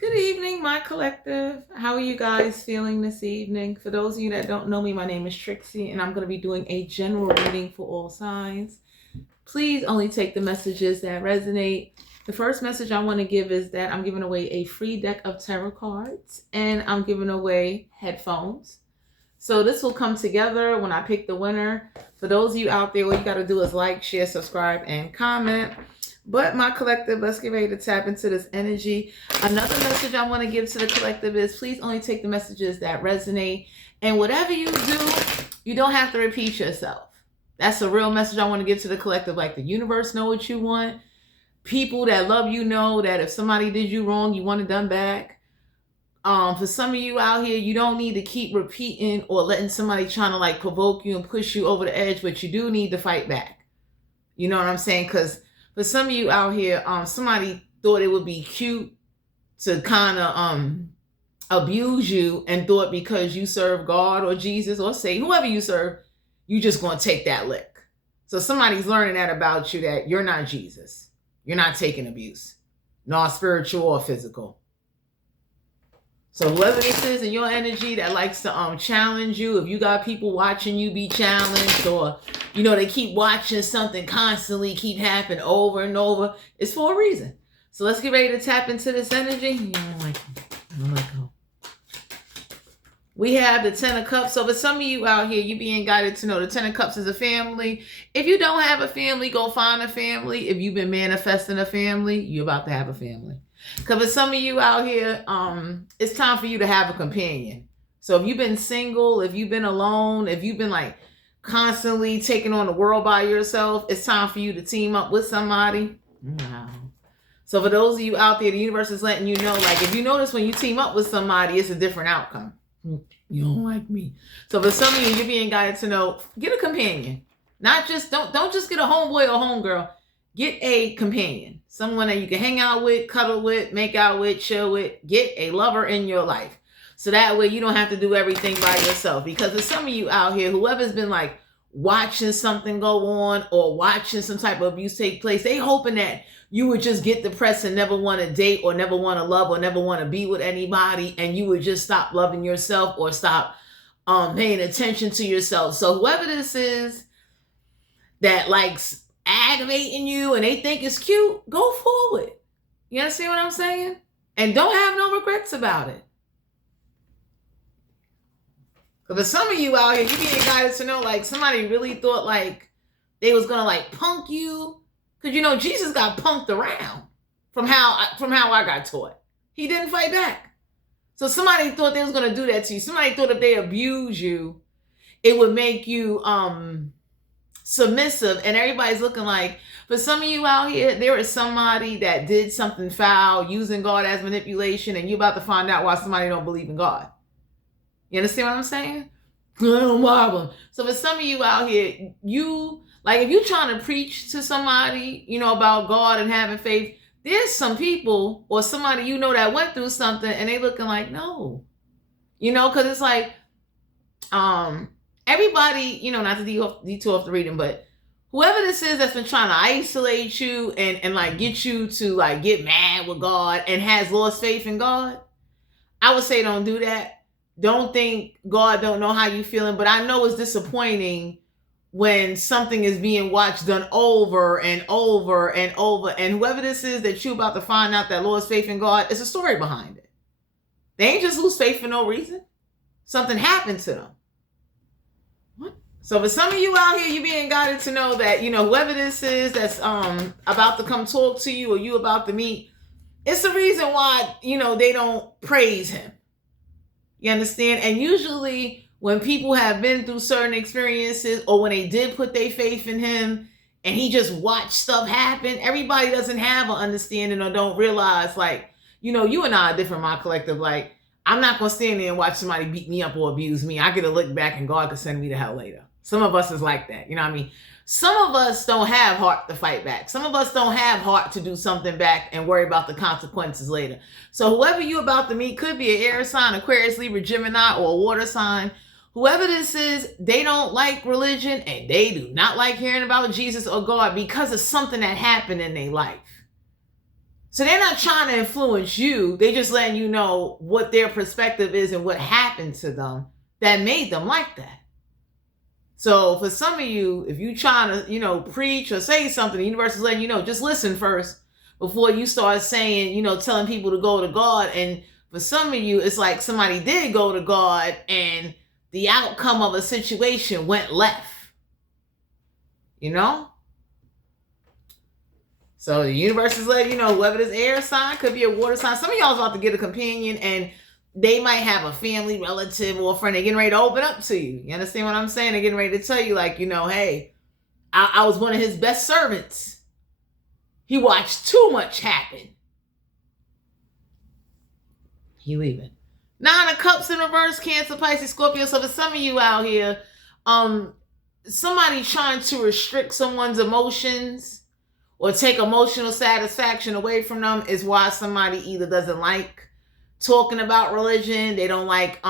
Good evening, my collective. How are you guys feeling this evening? For those of you that don't know me, my name is Trixie, and I'm going to be doing a general reading for all signs. Please only take the messages that resonate. The first message I want to give is that I'm giving away a free deck of tarot cards, and I'm giving away headphones. So this will come together when I pick the winner. For those of you out there, all you got to do is like, share, subscribe, and comment. But my collective, let's get ready to tap into this energy. Another message I want to give to the collective is please only take the messages that resonate. And whatever you do, you don't have to repeat yourself. That's a real message I want to give to the collective. Like, the universe know what you want. People that love you know that if somebody did you wrong, you want it done back. For some of you out here, you don't need to keep repeating or letting somebody trying to like provoke you and push you over the edge, but you do need to fight back. You know what I'm saying? Because for some of you out here, somebody thought it would be cute to kind of abuse you and thought because you serve God or Jesus or Satan, whoever you serve, you just going to take that lick. So somebody's learning that about you, that you're not Jesus. You're not taking abuse, not spiritual or physical. So whoever this is in your energy that likes to challenge you, if you got people watching you be challenged, or you know they keep watching something constantly keep happening over and over, it's for a reason. So let's get ready to tap into this energy. You don't like me. I don't like her. We have the Ten of Cups. So for some of you out here, you being guided to know the Ten of Cups is a family. If you don't have a family, go find a family. If you've been manifesting a family, you're about to have a family. Because for some of you out here, it's time for you to have a companion. So if you've been single, if you've been alone, if you've been like constantly taking on the world by yourself, it's time for you to team up with somebody. Wow. So for those of you out there, the universe is letting you know, like, if you notice when you team up with somebody, it's a different outcome. You don't like me. So for some of you, you're being guided to know, get a companion. Not just, don't just get a homeboy or homegirl. Get a companion. Someone that you can hang out with, cuddle with, make out with, chill with. Get a lover in your life. So that way you don't have to do everything by yourself. Because for some of you out here, whoever's been like watching something go on or watching some type of abuse take place, they hoping that you would just get depressed and never want to date or never want to love or never want to be with anybody, and you would just stop loving yourself or stop paying attention to yourself. So whoever this is that likes aggravating you and they think it's cute, go forward. You understand what I'm saying? And don't have no regrets about it. Because for some of you out here, you being guided to know, like, somebody really thought like they was gonna like punk you. Because you know Jesus got punked around from how I got taught. He didn't fight back. So somebody thought they was gonna do that to you. Somebody thought if they abuse you, it would make you submissive. And everybody's looking like, for some of you out here, there is somebody that did something foul using God as manipulation, and you about to find out why somebody don't believe in God. You understand what I'm saying? No problem. So for some of you out here, you like, if you're trying to preach to somebody, you know, about God and having faith, there's some people or somebody you know that went through something and they looking like, no. You know, because it's like, everybody, you know, not to detour off the reading, but whoever this is that's been trying to isolate you and like get you to like get mad with God and has lost faith in God, I would say don't do that. Don't think God don't know how you feeling, but I know it's disappointing when something is being watched done over and over and over. And whoever this is that you about to find out that lost faith in God, it's a story behind it. They ain't just lose faith for no reason. Something happened to them. What? So for some of you out here, you being guided to know that, you know, whoever this is that's about to come talk to you or you about to meet, it's the reason why, you know, they don't praise him. You understand? And usually when people have been through certain experiences or when they did put their faith in him and he just watched stuff happen, everybody doesn't have an understanding or don't realize, like, you know, you and I are different, my collective. Like, I'm not going to stand there and watch somebody beat me up or abuse me. I get to look back and God could send me to hell later. Some of us is like that. You know what I mean? Some of us don't have heart to fight back. Some of us don't have heart to do something back and worry about the consequences later. So whoever you're about to meet could be an air sign, Aquarius, Libra, Gemini, or a water sign. Whoever this is, they don't like religion and they do not like hearing about Jesus or God because of something that happened in their life. So they're not trying to influence you. They're just letting you know what their perspective is and what happened to them that made them like that. So for some of you, if you trying to, preach or say something, the universe is letting you know, just listen first before you start saying, telling people to go to God. And for some of you, it's like somebody did go to God and the outcome of a situation went left. So the universe is letting you know, whoever this air sign, could be a water sign. Some of y'all is about to get a companion and they might have a family, relative, or a friend. They're getting ready to open up to you. You understand what I'm saying? They're getting ready to tell you, like, hey, I was one of his best servants. He watched too much happen. He leaving. 9 of Cups in reverse, Cancer, Pisces, Scorpio. So for some of you out here, somebody trying to restrict someone's emotions or take emotional satisfaction away from them is why somebody either doesn't like talking about religion. They don't like,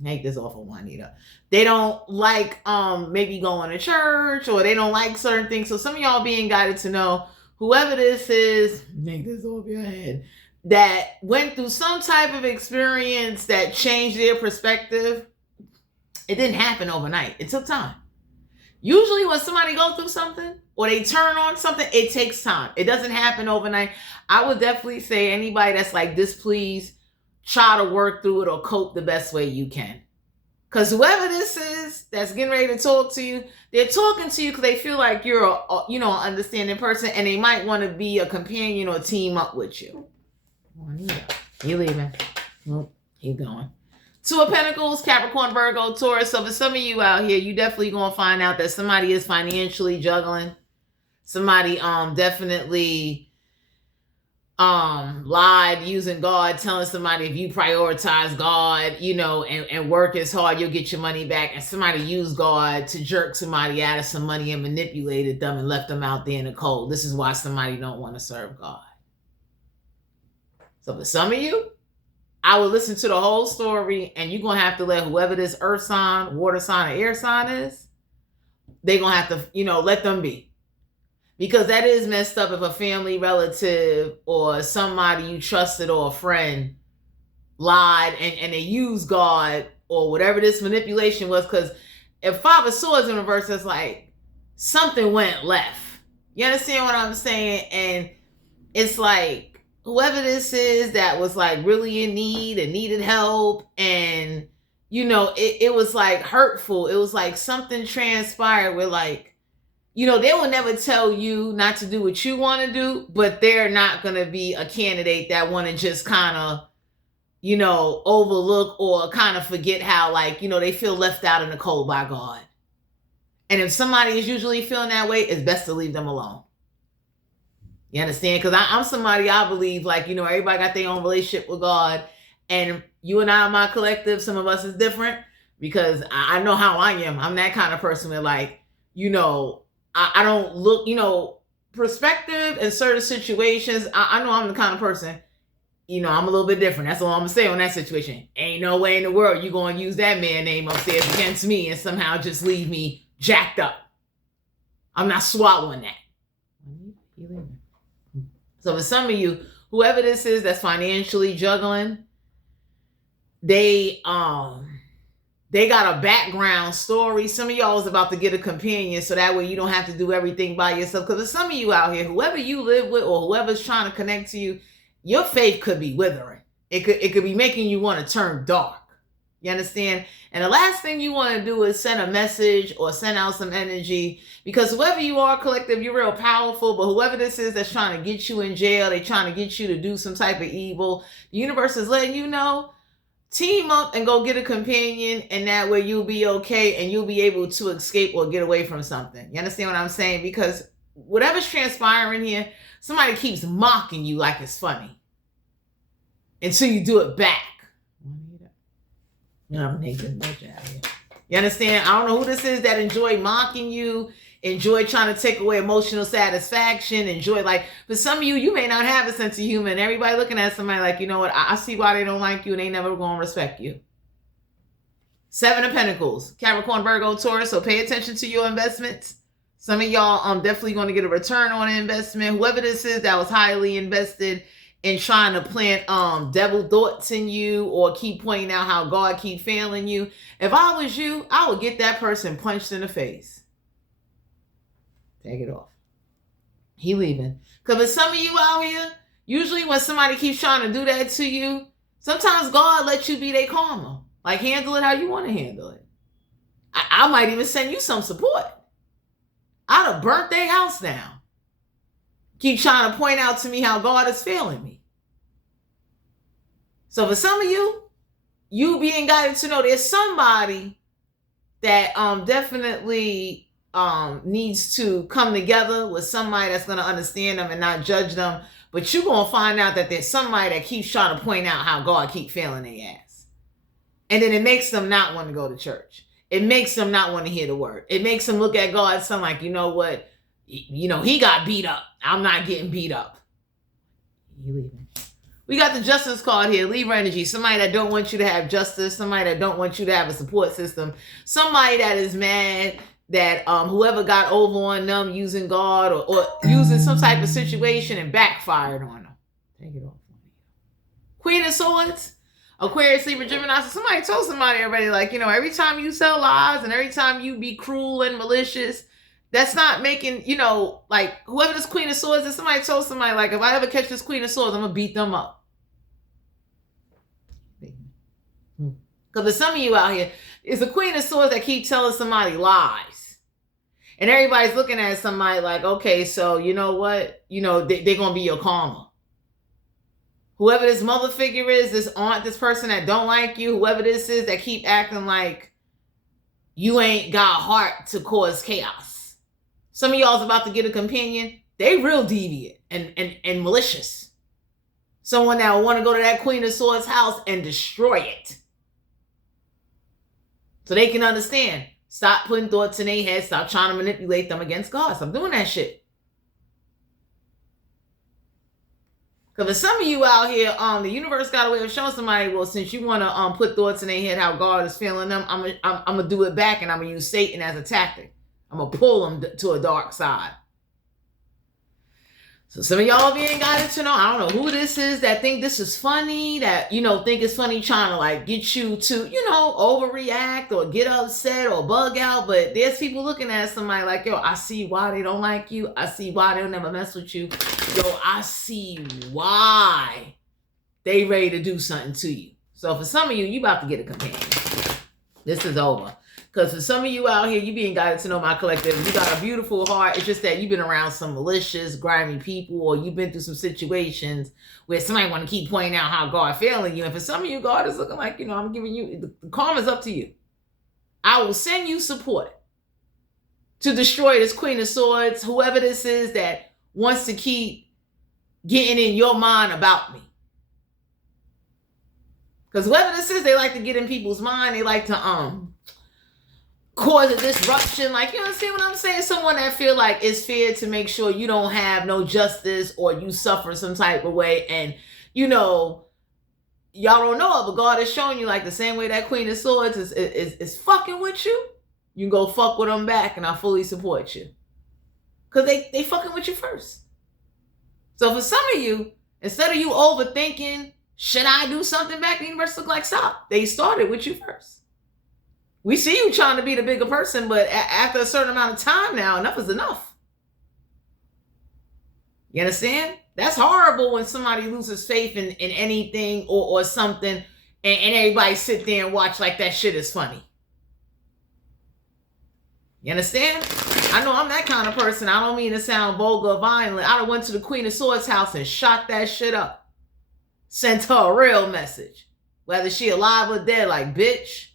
make this off of Juanita. They don't like maybe going to church, or they don't like certain things. So some of y'all being guided to know, whoever this is, make this off your head, that went through some type of experience that changed their perspective. It didn't happen overnight. It took time. Usually when somebody goes through something or they turn on something, it takes time. It doesn't happen overnight. I would definitely say anybody that's like displeased, try to work through it or cope the best way you can. Because whoever this is that's getting ready to talk to you, they're talking to you because they feel like you're an understanding person, and they might want to be a companion or team up with you. You leaving. Nope, keep going. 2 of Pentacles, Capricorn, Virgo, Taurus. So for some of you out here, you definitely going to find out that somebody is financially juggling. Somebody definitely lied using God, telling somebody if you prioritize God, and work as hard, you'll get your money back. And somebody used God to jerk somebody out of some money and manipulated them and left them out there in the cold. This is why somebody don't want to serve God. So for some of you, I will listen to the whole story, and you're going to have to let whoever this earth sign, water sign, or air sign is, they're going to have to, let them be. Because that is messed up if a family relative or somebody you trusted or a friend lied and they used God or whatever this manipulation was. Because if 5 of Swords in reverse, it's like something went left. You understand what I'm saying? And it's like, whoever this is that was like really in need and needed help, and it was like hurtful. It was like something transpired where, like, they will never tell you not to do what you want to do, but they're not going to be a candidate that want to just kind of, overlook or kind of forget how, like, they feel left out in the cold by God. And if somebody is usually feeling that way, it's best to leave them alone. You understand? Because I'm somebody, I believe, like, everybody got their own relationship with God. And you and I, my collective, some of us is different, because I know how I am. I'm that kind of person where, like, I don't look, perspective in certain situations. I know I'm the kind of person, I'm a little bit different. That's all I'm going to say on that situation. Ain't no way in the world you're going to use that man name upstairs against me and somehow just leave me jacked up. I'm not swallowing that. So for some of you, whoever this is that's financially juggling, they got a background story. Some of y'all is about to get a companion, so that way you don't have to do everything by yourself. Because there's some of you out here, whoever you live with or whoever's trying to connect to you, your faith could be withering. It could be making you want to turn dark. You understand? And the last thing you want to do is send a message or send out some energy, because whoever you are, collective, you're real powerful. But whoever this is that's trying to get you in jail, they're trying to get you to do some type of evil, the universe is letting you know, team up and go get a companion, and that way you'll be okay and you'll be able to escape or get away from something. You understand what I'm saying? Because whatever's transpiring here, somebody keeps mocking you like it's funny until you do it back. You understand? I don't know who this is that enjoy mocking you, enjoy trying to take away emotional satisfaction, enjoy, like, for some of you, you may not have a sense of humor. And everybody looking at somebody like, you know what, I see why they don't like you and they never going to respect you. 7 of Pentacles, Capricorn, Virgo, Taurus. So pay attention to your investments. Some of y'all definitely going to get a return on an investment. Whoever this is that was highly invested and trying to plant devil thoughts in you or keep pointing out how God keep failing you. If I was you, I would get that person punched in the face. Take it off. He leaving. Because for some of you out here, usually when somebody keeps trying to do that to you, sometimes God lets you be their karma. Like, handle it how you want to handle it. I might even send you some support. I'd have burnt their house down. Keep trying to point out to me how God is failing me. So for some of you, you being guided to know there's somebody that definitely needs to come together with somebody that's going to understand them and not judge them. But you're going to find out that there's somebody that keeps trying to point out how God keep failing their ass. And then it makes them not want to go to church. It makes them not want to hear the word. It makes them look at God and sound like, you know what? You know, he got beat up. I'm not getting beat up. You leaving. We got the justice card here. Libra energy. Somebody that don't want you to have justice. Somebody that don't want you to have a support system. Somebody that is mad that whoever got over on them using God or using some type of situation and backfired on them. Take it off. Queen of Swords. Aquarius, Libra, Gemini. So somebody told somebody already, like, you know, every time you tell lies and every time you be cruel and malicious, that's not making, you know, like, whoever this Queen of Swords is, somebody told somebody, like, if I ever catch this Queen of Swords, I'm going to beat them up. Because for some of you out here, it's the Queen of Swords that keep telling somebody lies. And everybody's looking at somebody like, okay, so you know what? You know, they're going to be your karma. Whoever this mother figure is, this aunt, this person that don't like you, whoever this is that keep acting like you ain't got heart to cause chaos. Some of y'all's about to get a companion. They real deviant and malicious. Someone that will want to go to that Queen of Swords house and destroy it. So they can understand. Stop putting thoughts in their head. Stop trying to manipulate them against God. Stop doing that shit. Because for some of you out here, the universe got a way of showing somebody, well, since you want to put thoughts in their head how God is feeling them, I'm going to do it back and I'm going to use Satan as a tactic. I'm going to pull them to a dark side. So some of y'all being guided to know, I don't know who this is that think this is funny, that, you know, think it's funny trying to like get you to, you know, overreact or get upset or bug out. But there's people looking at somebody like, yo, I see why they don't like you. I see why they'll never mess with you. Yo, I see why they ready to do something to you. So for some of you, you about to get a companion. This is over. Because for some of you out here, you being guided to know, my collective, you got a beautiful heart. It's just that you've been around some malicious, grimy people, or you've been through some situations where somebody want to keep pointing out how God failing you. And for some of you, God is looking like, you know, I'm giving you, the karma's up to you. I will send you support to destroy this Queen of Swords, whoever this is that wants to keep getting in your mind about me. Because whoever this is, they like to get in people's mind. They like to, cause a disruption, like, you understand what I'm saying? Someone that feel like it's fair to make sure you don't have no justice or you suffer some type of way. And, you know, y'all don't know it, but God is showing you, like, the same way that Queen of Swords is fucking with you, you can go fuck with them back, and I fully support you. Because they fucking with you first. So for some of you, instead of you overthinking, should I do something back, the universe look like, stop. They started with you first. We see you trying to be the bigger person, but after a certain amount of time now, enough is enough. You understand? That's horrible when somebody loses faith in anything or something, and everybody sit there and watch like that shit is funny. You understand? I know I'm that kind of person. I don't mean to sound vulgar or violent. I done went to the Queen of Swords house and shot that shit up. Sent her a real message. Whether she alive or dead, like, bitch,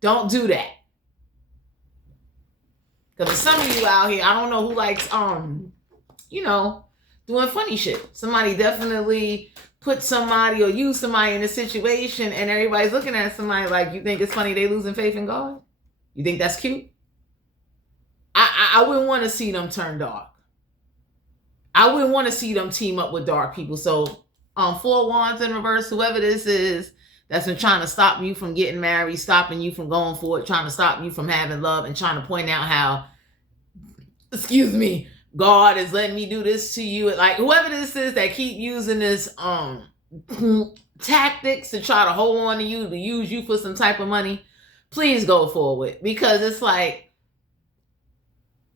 don't do that. Because for some of you out here, I don't know who likes, you know, doing funny shit. Somebody definitely put somebody or use somebody in a situation and everybody's looking at somebody like, you think it's funny they losing faith in God? You think that's cute? I wouldn't want to see them turn dark. I wouldn't want to see them team up with dark people. So, 4 wands in reverse, whoever this is, that's been trying to stop you from getting married, stopping you from going for it, trying to stop you from having love, and trying to point out how, excuse me, God is letting me do this to you. Like whoever this is that keep using this tactics to try to hold on to you, to use you for some type of money, please go forward. Because it's like,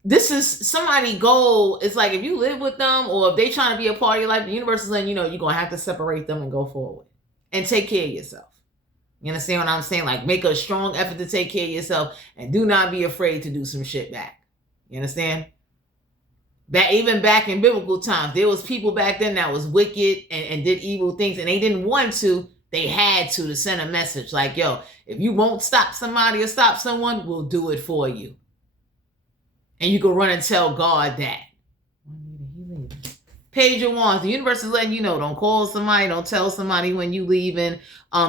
this is somebody's goal. It's like if you live with them or if they trying to be a part of your life, the universe is letting you know you're going to have to separate them and go forward. And take care of yourself. You understand what I'm saying? Like make a strong effort to take care of yourself and do not be afraid to do some shit back. You understand? Even back in biblical times, there was people back then that was wicked and did evil things, and they didn't want to. They had to send a message like, yo, if you won't stop somebody or stop someone, we'll do it for you. And you can run and tell God that. Page of Wands, the universe is letting you know, don't call somebody, don't tell somebody when you leaving.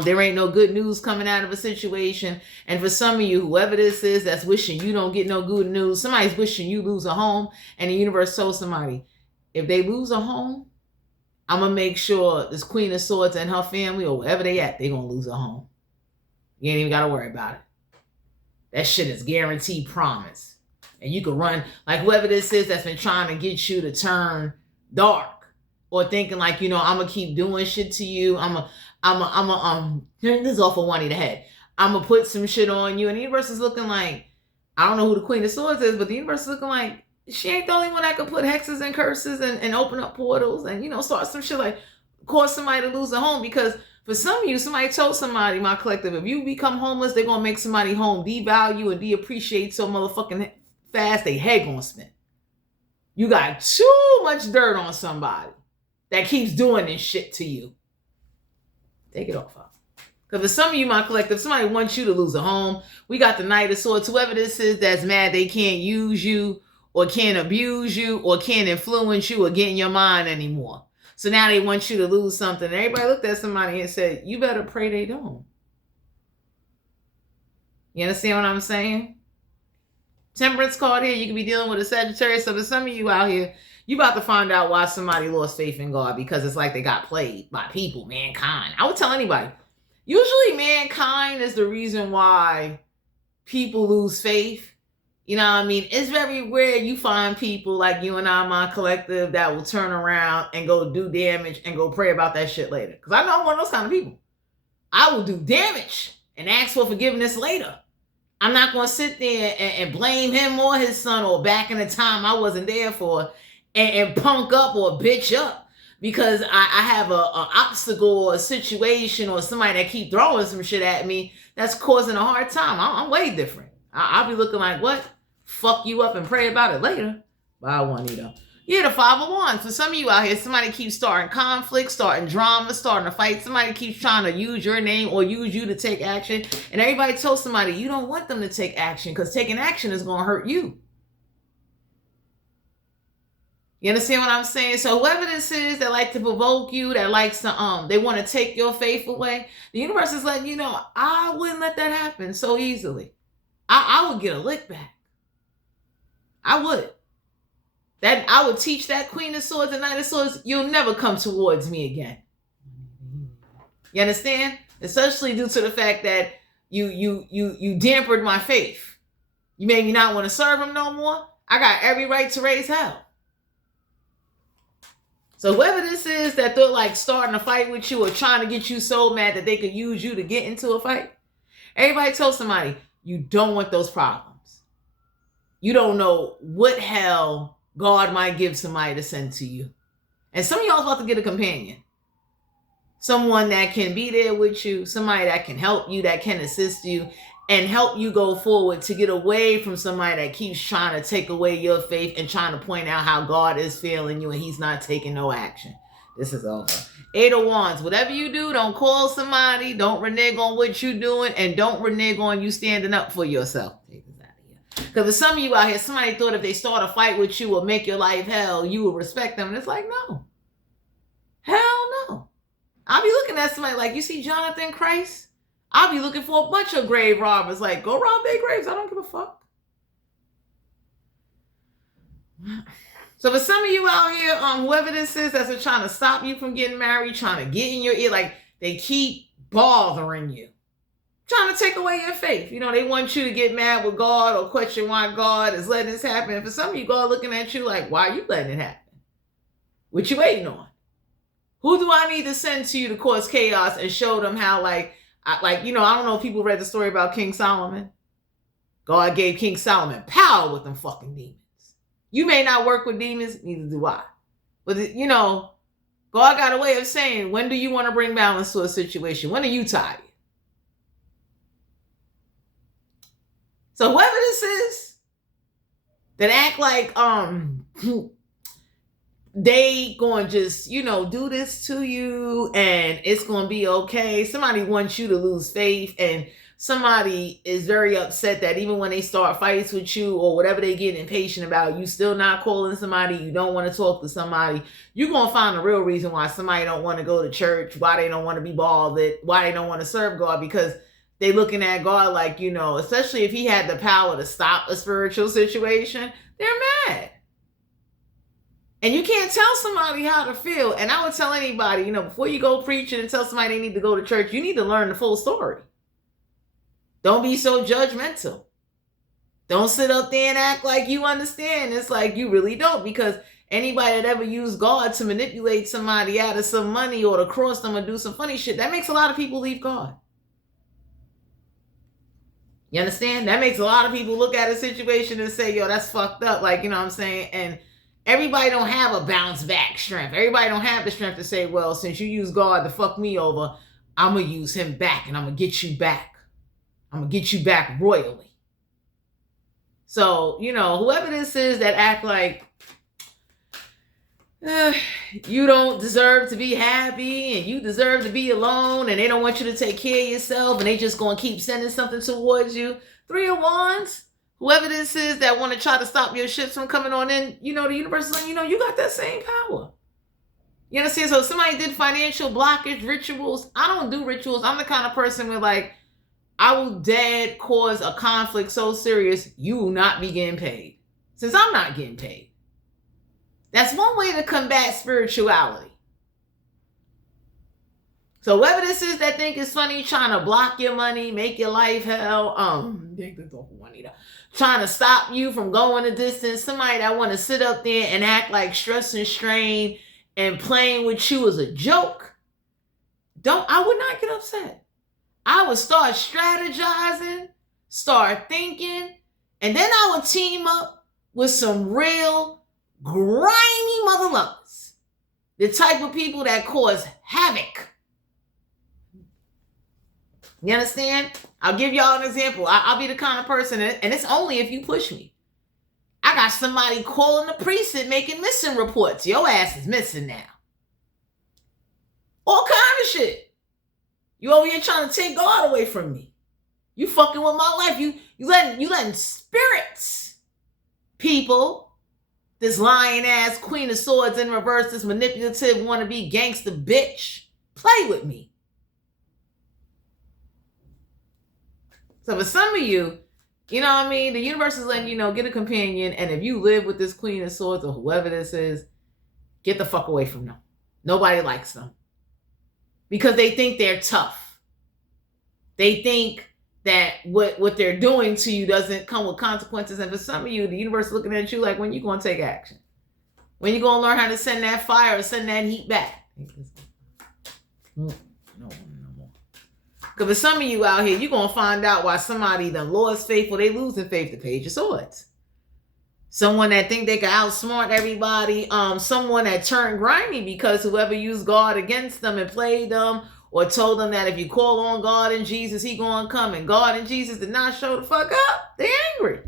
There ain't no good news coming out of a situation. And for some of you, whoever this is that's wishing you don't get no good news, somebody's wishing you lose a home, and the universe told somebody, if they lose a home, I'm going to make sure this Queen of Swords and her family, or wherever they at, they going to lose a home. You ain't even got to worry about it. That shit is guaranteed promise. And you can run, like whoever this is that's been trying to get you to turn dark or thinking like, you know, I'm gonna keep doing shit to you. I'm this is off of one in the head. I'm gonna put some shit on you. And the universe is looking like, I don't know who the Queen of Swords is, but the universe is looking like she ain't the only one that can put hexes and curses and open up portals and, you know, start some shit like cause somebody to lose a home. Because for some of you, somebody told somebody, my collective, if you become homeless, they're gonna make somebody home devalue and de-appreciate so motherfucking fast they head gonna spin. You got too much dirt on somebody that keeps doing this shit to you. Take it off. Because for some of you, my collective, somebody wants you to lose a home. We got the Knight of Swords. Whoever this is that's mad they can't use you or can't abuse you or can't influence you or get in your mind anymore. So now they want you to lose something. And everybody looked at somebody and said, you better pray they don't. You understand what I'm saying? Temperance card here, you could be dealing with a Sagittarius. So for some of you out here, you about to find out why somebody lost faith in God, because it's like they got played by people, mankind. I would tell anybody, usually mankind is the reason why people lose faith. You know what I mean? It's very rare you find people like you and I, my collective, that will turn around and go do damage and go pray about that shit later. Because I know I'm one of those kind of people. I will do damage and ask for forgiveness later. I'm not going to sit there and blame him or his son or back in the time I wasn't there for and punk up or bitch up because I have a obstacle or a situation or somebody that keep throwing some shit at me that's causing a hard time. I'm way different. I'll be looking like, what? Fuck you up and pray about it later. Bye, Juanito. Yeah, the Five of Wands. For some of you out here, somebody keeps starting conflict, starting drama, starting a fight. Somebody keeps trying to use your name or use you to take action. And everybody tells somebody, you don't want them to take action because taking action is going to hurt you. You understand what I'm saying? So whoever this is that like to provoke you, that likes to, they want to take your faith away, the universe is letting you know, I wouldn't let that happen so easily. I would get a lick back. I would. That I would teach that Queen of Swords and Knight of Swords, you'll never come towards me again. You understand? Especially due to the fact that you dampened my faith. You made me not want to serve him no more. I got every right to raise hell. So whoever this is that they're like starting a fight with you or trying to get you so mad that they could use you to get into a fight, everybody tell somebody, you don't want those problems. You don't know what hell God might give somebody to send to you. And some of y'all's about to get a companion. Someone that can be there with you. Somebody that can help you, that can assist you, and help you go forward to get away from somebody that keeps trying to take away your faith and trying to point out how God is failing you and he's not taking no action. This is over. Eight of Wands. Whatever you do, don't call somebody. Don't renege on what you're doing. And don't renege on you standing up for yourself. Because for some of you out here, somebody thought if they start a fight with you or make your life hell, you will respect them. And it's like, no. Hell no. I'll be looking at somebody like, you see Jonathan Christ? I'll be looking for a bunch of grave robbers. Like, go rob their graves. I don't give a fuck. So for some of you out here, whoever this is that's trying to stop you from getting married, trying to get in your ear, like they keep bothering you. trying to take away your faith. You know, they want you to get mad with God or question why God is letting this happen. And for some of you, God looking at you like, why are you letting it happen? What you waiting on? Who do I need to send to you to cause chaos and show them how, I don't know if people read the story about King Solomon. God gave King Solomon power with them fucking demons. You may not work with demons, neither do I. But, God got a way of saying, when do you want to bring balance to a situation? When are you tired? So whoever this is that act like they going to just, do this to you and it's going to be okay. Somebody wants you to lose faith, and somebody is very upset that even when they start fights with you or whatever they get impatient about, you still not calling somebody, you don't want to talk to somebody. You're going to find the real reason why somebody don't want to go to church, why they don't want to be bothered, why they don't want to serve God, because they looking at God like, especially if he had the power to stop a spiritual situation, they're mad. And you can't tell somebody how to feel. And I would tell anybody, before you go preaching and tell somebody they need to go to church, you need to learn the full story. Don't be so judgmental. Don't sit up there and act like you understand. It's like you really don't, because anybody that ever used God to manipulate somebody out of some money or to cross them or do some funny shit, that makes a lot of people leave God. You understand? That makes a lot of people look at a situation and say, yo, that's fucked up. And everybody don't have a bounce back strength. Everybody don't have the strength to say, well, since you use God to fuck me over, I'm going to use him back and I'm going to get you back. I'm going to get you back royally. So, whoever this is that act like you don't deserve to be happy and you deserve to be alone and they don't want you to take care of yourself and they just going to keep sending something towards you. 3 of Wands, whoever this is that want to try to stop your shit from coming on in, the universe is letting you got that same power. You understand? So if somebody did financial blockage, rituals, I don't do rituals. I'm the kind of person where I will dead cause a conflict so serious, you will not be getting paid. Since I'm not getting paid. That's one way to combat spirituality. So whoever this is that think it's funny, trying to block your money, make your life hell, trying to stop you from going a distance, somebody that want to sit up there and act like stress and strain and playing with you as a joke, I would not get upset. I would start strategizing, start thinking, and then I would team up with some real grimy mother lovers. The type of people that cause havoc. You understand? I'll give y'all an example. I'll be the kind of person, and it's only if you push me. I got somebody calling the precinct making missing reports. Your ass is missing now. All kind of shit. You over here trying to take God away from me. You fucking with my life. You letting spirits, people, this lying ass Queen of Swords in reverse, this manipulative wannabe gangster bitch, play with me. So for some of you, the universe is letting get a companion, and if you live with this Queen of Swords or whoever this is, get the fuck away from them. Nobody likes them. Because they think they're tough. They think that what they're doing to you doesn't come with consequences. And for some of you, the universe is looking at you like, when you going to take action? When you going to learn how to send that fire or send that heat back? No more. Because for some of you out here, you're going to find out why somebody done lost faith or they losing faith to Page of Swords. Someone that think they can outsmart everybody. Someone that turned grimy because whoever used God against them and played them or told them that if you call on God and Jesus, he going to come. And God and Jesus did not show the fuck up. They angry.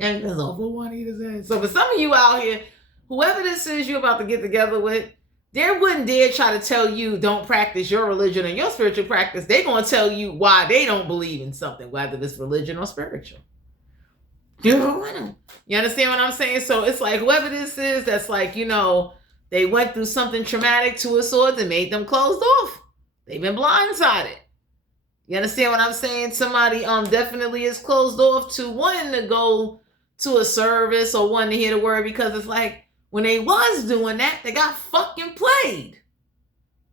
And that's all for one either side. So for some of you out here, whoever this is you're about to get together with, they wouldn't dare try to tell you don't practice your religion and your spiritual practice. They're going to tell you why they don't believe in something, whether it's religion or spiritual. You understand what I'm saying? So it's like whoever this is that's like, they went through something traumatic to a sword that made them closed off. They've been blindsided. You understand what I'm saying? Somebody definitely is closed off to wanting to go to a service or wanting to hear the word, because it's like when they was doing that, they got fucking played.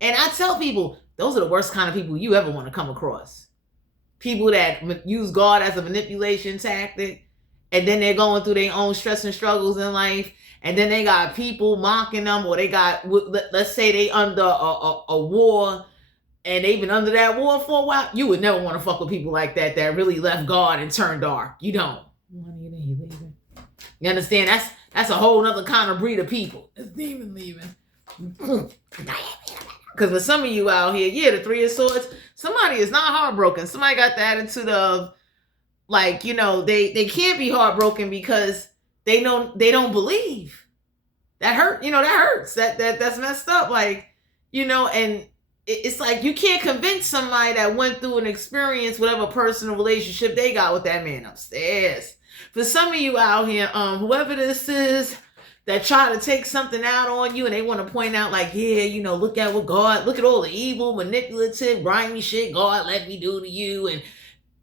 And I tell people, those are the worst kind of people you ever want to come across. people that use God as a manipulation tactic, and then they're going through their own stress and struggles in life, and then they got people mocking them, or they got, let's say they under a war, and they've been under that war for a while. You would never want to fuck with people like that really left God and turned dark. You don't. You understand? That's a whole other kind of breed of people. It's demon leaving. Because with some of you out here, yeah, the Three of Swords, somebody is not heartbroken. Somebody got the attitude of, like, you know, they can't be heartbroken because they don't believe. That hurt, you know, that hurts. That's messed up. Like, you know, and it's like you can't convince somebody that went through an experience, whatever personal relationship they got with that man upstairs. For some of you out here, whoever this is that try to take something out on you and they want to point out, like, yeah, you know, look at all the evil, manipulative, grimy shit God let me do to you. And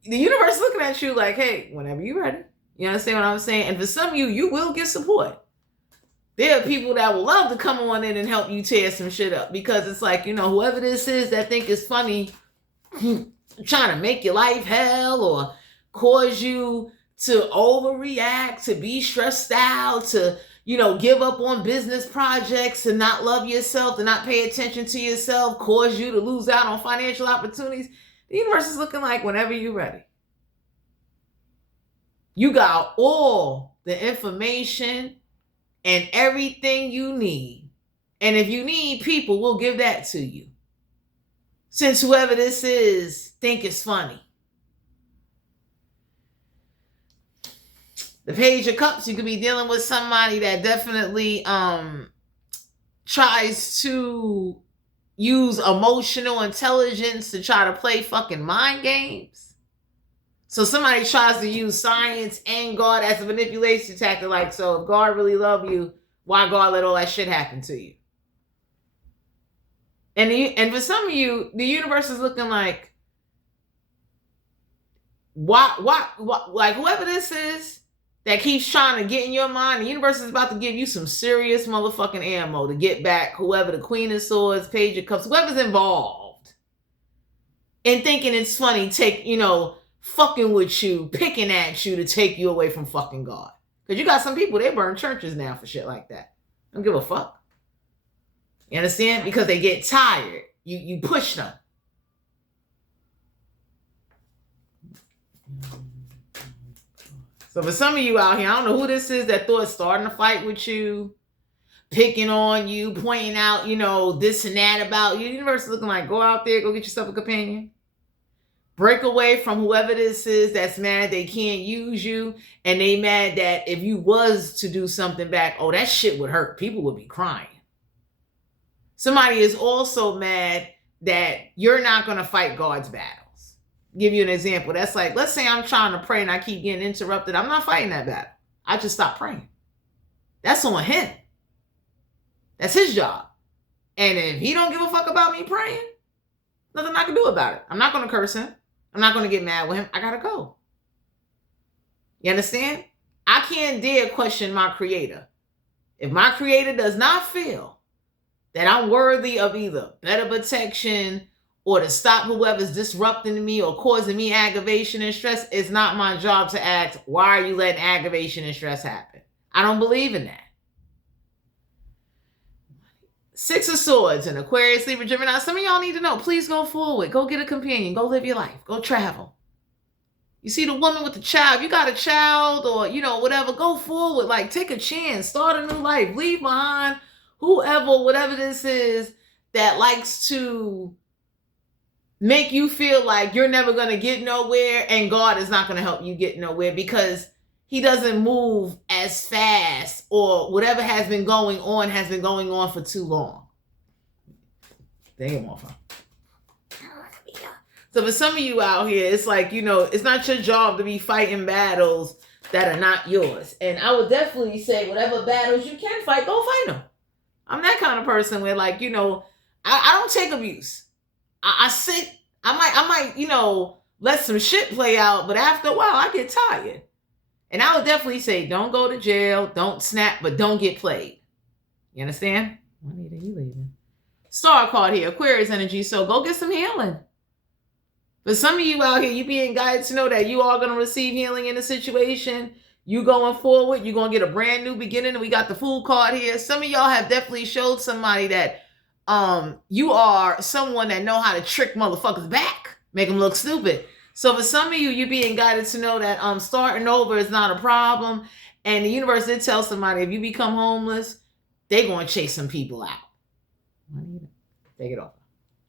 the universe is looking at you like, hey, whenever you're ready. You understand what I'm saying? And for some of you, you will get support. There are people that will love to come on in and help you tear some shit up, because it's like, you know, whoever this is that think it's funny, trying to make your life hell or cause you to overreact, to be stressed out, to, you know, give up on business projects, to not love yourself, to not pay attention to yourself, cause you to lose out on financial opportunities. The universe is looking like, whenever you're ready. You got all the information and everything you need. And if you need people, we'll give that to you. Since whoever this is think it's funny. The Page of Cups, you could be dealing with somebody that definitely tries to use emotional intelligence to try to play fucking mind games. So somebody tries to use science and God as a manipulation tactic. Like, so if God really loved you, why God let all that shit happen to you? And for some of you, the universe is looking like, why, like whoever this is that keeps trying to get in your mind, the universe is about to give you some serious motherfucking ammo to get back whoever, the Queen of Swords, Page of Cups, whoever's involved, and thinking it's funny, fucking with you, picking at you to take you away from fucking God. Because you got some people, they burn churches now for shit like that. Don't give a fuck. You understand? Because they get tired. You push them. So for some of you out here, I don't know who this is that thought starting a fight with you, picking on you, pointing out, this and that about you. The universe is looking like, go out there, go get yourself a companion. Break away from whoever this is that's mad they can't use you, and they mad that if you was to do something back, oh, that shit would hurt. People would be crying. Somebody is also mad that you're not going to fight God's battles. Give you an example. That's like, let's say I'm trying to pray and I keep getting interrupted. I'm not fighting that battle. I just stop praying. That's on him. That's his job. And if he don't give a fuck about me praying, nothing I can do about it. I'm not going to curse him. I'm not going to get mad with him. I got to go. You understand? I can't dare question my creator. If my creator does not feel that I'm worthy of either better protection or to stop whoever's disrupting me or causing me aggravation and stress, it's not my job to ask, why are you letting aggravation and stress happen? I don't believe in that. Six of Swords and Aquarius, Libra, Gemini. Some of y'all need to know, please go forward. Go get a companion. Go live your life. Go travel. You see the woman with the child, you got a child or, whatever, go forward. Like, take a chance. Start a new life. Leave behind whoever, whatever this is that likes to make you feel like you're never going to get nowhere and God is not going to help you get nowhere because he doesn't move as fast, or whatever has been going on for too long. Damn, so for some of you out here, it's like, it's not your job to be fighting battles that are not yours. And I would definitely say whatever battles you can fight, go fight them. I'm that kind of person where, like, I don't take abuse. I sit, I might, let some shit play out, but after a while, I get tired. And I would definitely say, don't go to jail, don't snap, but don't get played. You understand? Juanita, you leaving? Star card here, Aquarius energy. So go get some healing. For some of you out here, you being guided to know that you are going to receive healing in a situation. You going forward, you're going to get a brand new beginning. And we got the Fool card here. Some of y'all have definitely showed somebody that you are someone that know how to trick motherfuckers back, make them look stupid. So for some of you, you're being guided to know that starting over is not a problem. And the universe did tell somebody, if you become homeless, they're going to chase some people out. Take it off.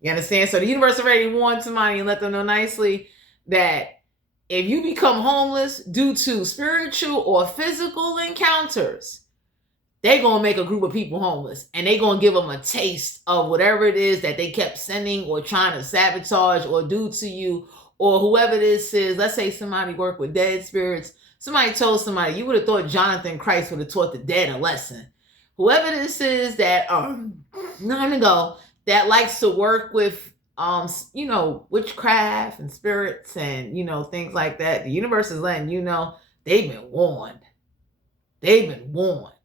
You understand? So the universe already warned somebody and let them know nicely that if you become homeless due to spiritual or physical encounters, they're going to make a group of people homeless. And they're going to give them a taste of whatever it is that they kept sending or trying to sabotage or do to you, or whoever this is. Let's say somebody worked with dead spirits. Somebody told somebody, you would have thought Jonathan Christ would have taught the dead a lesson. Whoever this is that long ago that likes to work with witchcraft and spirits and things like that, the universe is letting you know they've been warned. They've been warned.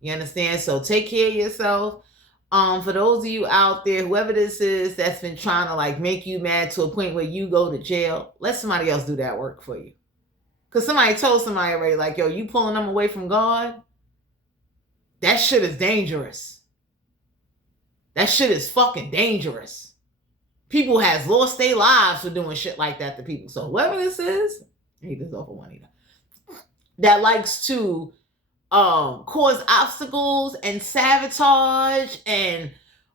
You understand? So take care of yourself. For those of you out there, whoever this is that's been trying to like make you mad to a point where you go to jail, let somebody else do that work for you. Because somebody told somebody already, like, yo, you pulling them away from God? That shit is dangerous. That shit is fucking dangerous. People has lost their lives for doing shit like that to people. So whoever this is, I hate this awful one either, that likes to cause obstacles and sabotage and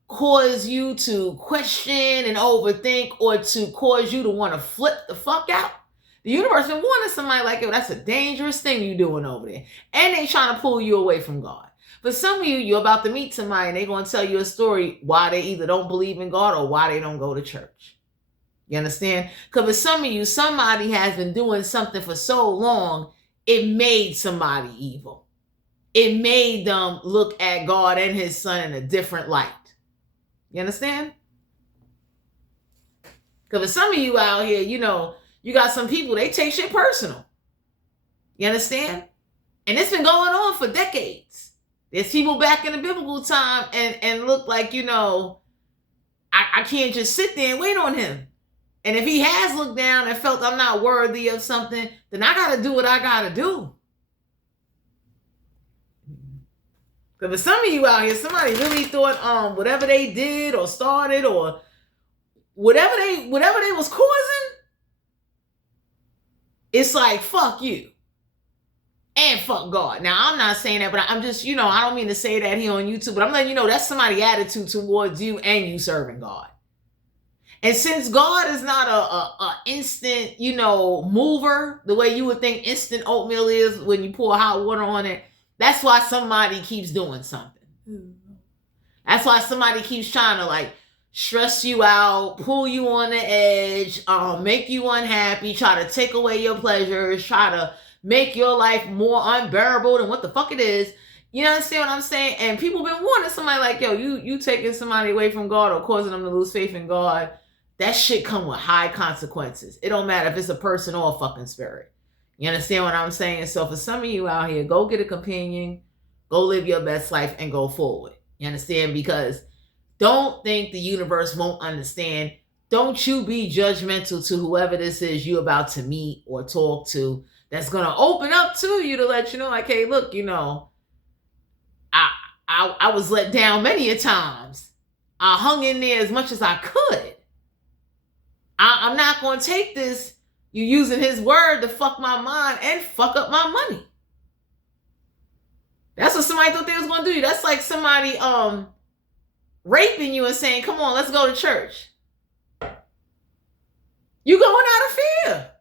cause you to question and overthink, or to cause you to want to flip the fuck out. The universe been warning somebody like, yo, that's a dangerous thing you doing over there. And they trying to pull you away from God. For some of you, you're about to meet somebody and they're going to tell you a story why they either don't believe in God or why they don't go to church. You understand? Because for some of you, somebody has been doing something for so long, it made somebody evil. It made them look at God and his son in a different light. You understand? Because for some of you out here, you got some people, they take shit personal. You understand? And it's been going on for decades. There's people back in the biblical time and look like, I can't just sit there and wait on him. And if he has looked down and felt I'm not worthy of something, then I got to do what I got to do. Because for some of you out here, somebody really thought whatever they did or started or whatever they was causing, it's like, fuck you. And fuck God. Now, I'm not saying that, but I'm just, I don't mean to say that here on YouTube, but I'm letting you know that's somebody's attitude towards you and you serving God. And since God is not a instant, mover, the way you would think instant oatmeal is when you pour hot water on it, that's why somebody keeps doing something. That's why somebody keeps trying to like stress you out, pull you on the edge, make you unhappy, try to take away your pleasures, try to make your life more unbearable than what the fuck it is. You understand what I'm saying? And people been warning somebody like, yo, you taking somebody away from God or causing them to lose faith in God. That shit come with high consequences. It don't matter if it's a person or a fucking spirit. You understand what I'm saying? So for some of you out here, go get a companion, go live your best life and go forward. You understand? Because don't think the universe won't understand. Don't you be judgmental to whoever this is you about to meet or talk to that's going to open up to you to let you know, like, hey, look, I was let down many a times. I hung in there as much as I could. I'm not going to take this. You using his word to fuck my mind and fuck up my money. That's what somebody thought they was going to do. That's like somebody raping you and saying, come on, let's go to church. You going out of fear.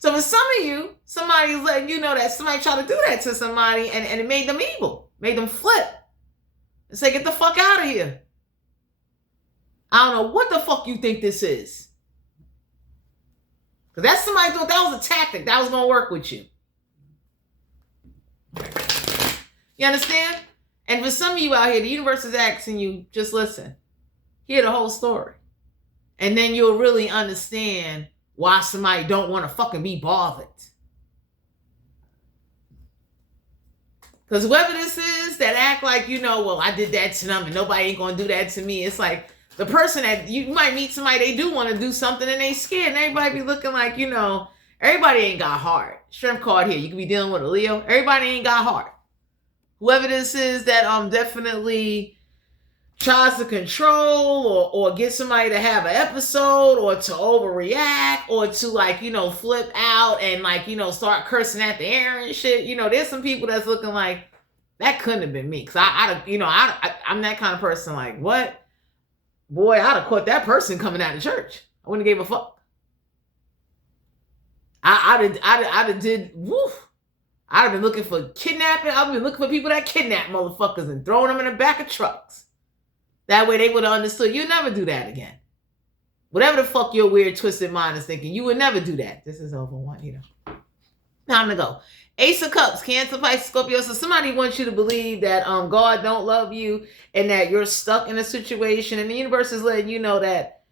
So for some of you, somebody's letting you know that somebody tried to do that to somebody and it made them evil, made them flip and say, get the fuck out of here. I don't know what the fuck you think this is. Because that's somebody thought that was a tactic that was going to work with you. You understand? And for some of you out here, the universe is asking you, just listen. Hear the whole story. And then you'll really understand why somebody don't want to fucking be bothered. Because whoever this is that act like, well, I did that to them and nobody ain't going to do that to me. It's like, the person that you might meet somebody, they do want to do something and they scared, and everybody be looking like, everybody ain't got heart. Shrimp card here. You could be dealing with a Leo. Everybody ain't got heart. Whoever this is that definitely tries to control or get somebody to have an episode or to overreact or to flip out and start cursing at the air and shit. There's some people that's looking like that couldn't have been me. Cause I'm that kind of person. Like, what? Boy, I'd have caught that person coming out of church. I wouldn't have gave a fuck. I'd have did woof. I'd have been looking for kidnapping. I've been looking for people that kidnap motherfuckers and throwing them in the back of trucks. That way they would have understood. You'll never do that again. Whatever the fuck your weird, twisted mind is thinking, you would never do that. This is over one, Time to go. Ace of Cups, Cancer, Pisces, Scorpio. So somebody wants you to believe that God don't love you and that you're stuck in a situation. And the universe is letting you know that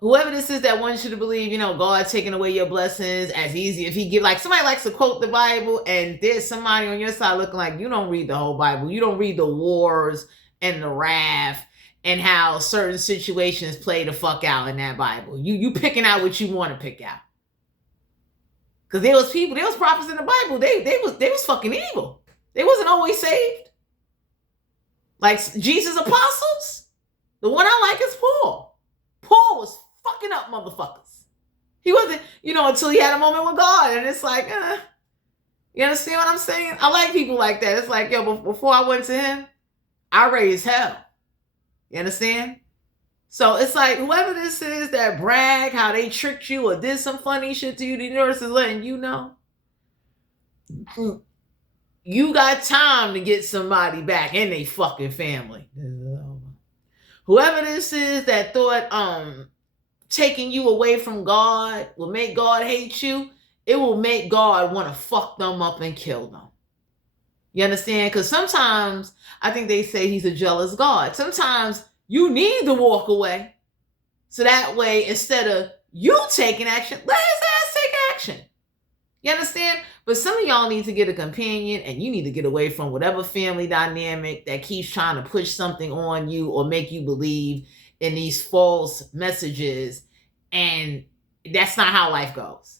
whoever this is that wants you to believe, God's taking away your blessings as easy. If he give, like somebody likes to quote the Bible and there's somebody on your side looking like you don't read the whole Bible. You don't read the wars and the wrath and how certain situations play the fuck out in that Bible. You picking out what you want to pick out. Because there was prophets in the Bible. They was fucking evil. They wasn't always saved. Like Jesus' apostles. The one I like is Paul. Paul was fucking up motherfuckers. He wasn't, until he had a moment with God. And it's like, you understand what I'm saying? I like people like that. It's like, yo, before I went to him, I raised hell. You understand? So it's like whoever this is that brag how they tricked you or did some funny shit to you, the universe is letting you know. You got time to get somebody back in their fucking family. Whoever this is that thought taking you away from God will make God hate you, it will make God want to fuck them up and kill them. You understand? Because sometimes I think they say he's a jealous God. Sometimes you need to walk away. So that way, instead of you taking action, let his ass take action. You understand? But some of y'all need to get a companion and you need to get away from whatever family dynamic that keeps trying to push something on you or make you believe in these false messages. And that's not how life goes.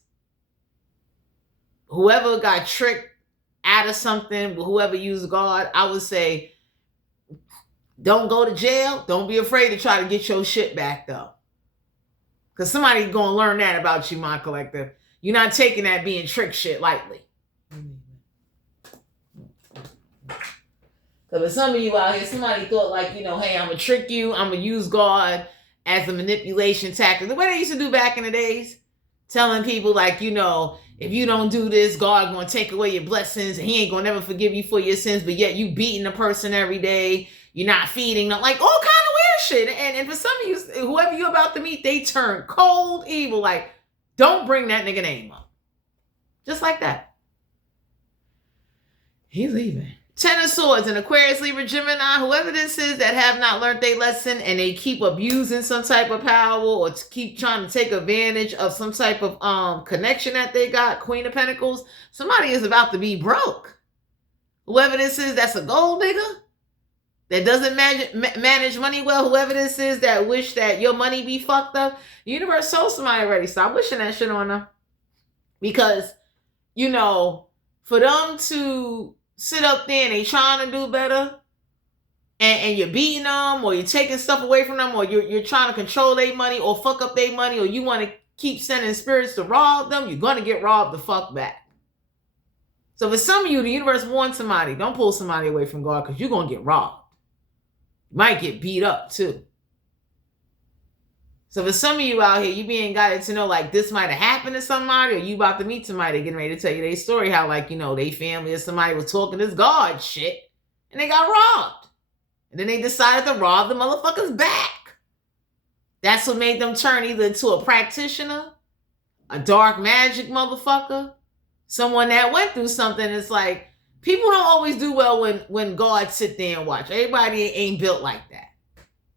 Whoever got tricked out of something, whoever used God, I would say, don't go to jail. Don't be afraid to try to get your shit back, though. Because somebody's going to learn that about you, my collective. You're not taking that being tricked shit lightly. Because for some of you out here, somebody thought like, hey, I'm going to trick you. I'm going to use God as a manipulation tactic. The way they used to do back in the days. Telling people like, if you don't do this, God going to take away your blessings and he ain't going to never forgive you for your sins. But yet you beating a person every day. You're not feeding them, like all kind of weird shit. And for some of you, whoever you're about to meet, they turn cold evil. Like, don't bring that nigga name up. Just like that. He's leaving. Ten of Swords, an Aquarius, Libra, Gemini, whoever this is that have not learned their lesson and they keep abusing some type of power or keep trying to take advantage of some type of connection that they got, Queen of Pentacles, somebody is about to be broke. Whoever this is that's a gold digger, that doesn't manage money well, whoever this is that wish that your money be fucked up, the universe told somebody already, stop wishing that shit on them. Because, for them to sit up there and they trying to do better and you're beating them or you're taking stuff away from them or you're trying to control their money or fuck up their money or you want to keep sending spirits to rob them, you're going to get robbed the fuck back. So for some of you, the universe warns somebody, don't pull somebody away from God because you're going to get robbed. You might get beat up too. So for some of you out here, you being guided to know like this might have happened to somebody or you about to meet somebody getting ready to tell you their story, how like, they family or somebody was talking this God shit and they got robbed. And then they decided to rob the motherfuckers back. That's what made them turn either into a practitioner, a dark magic motherfucker, someone that went through something. It's like, people don't always do well when God sit there and watch. Everybody ain't built like that.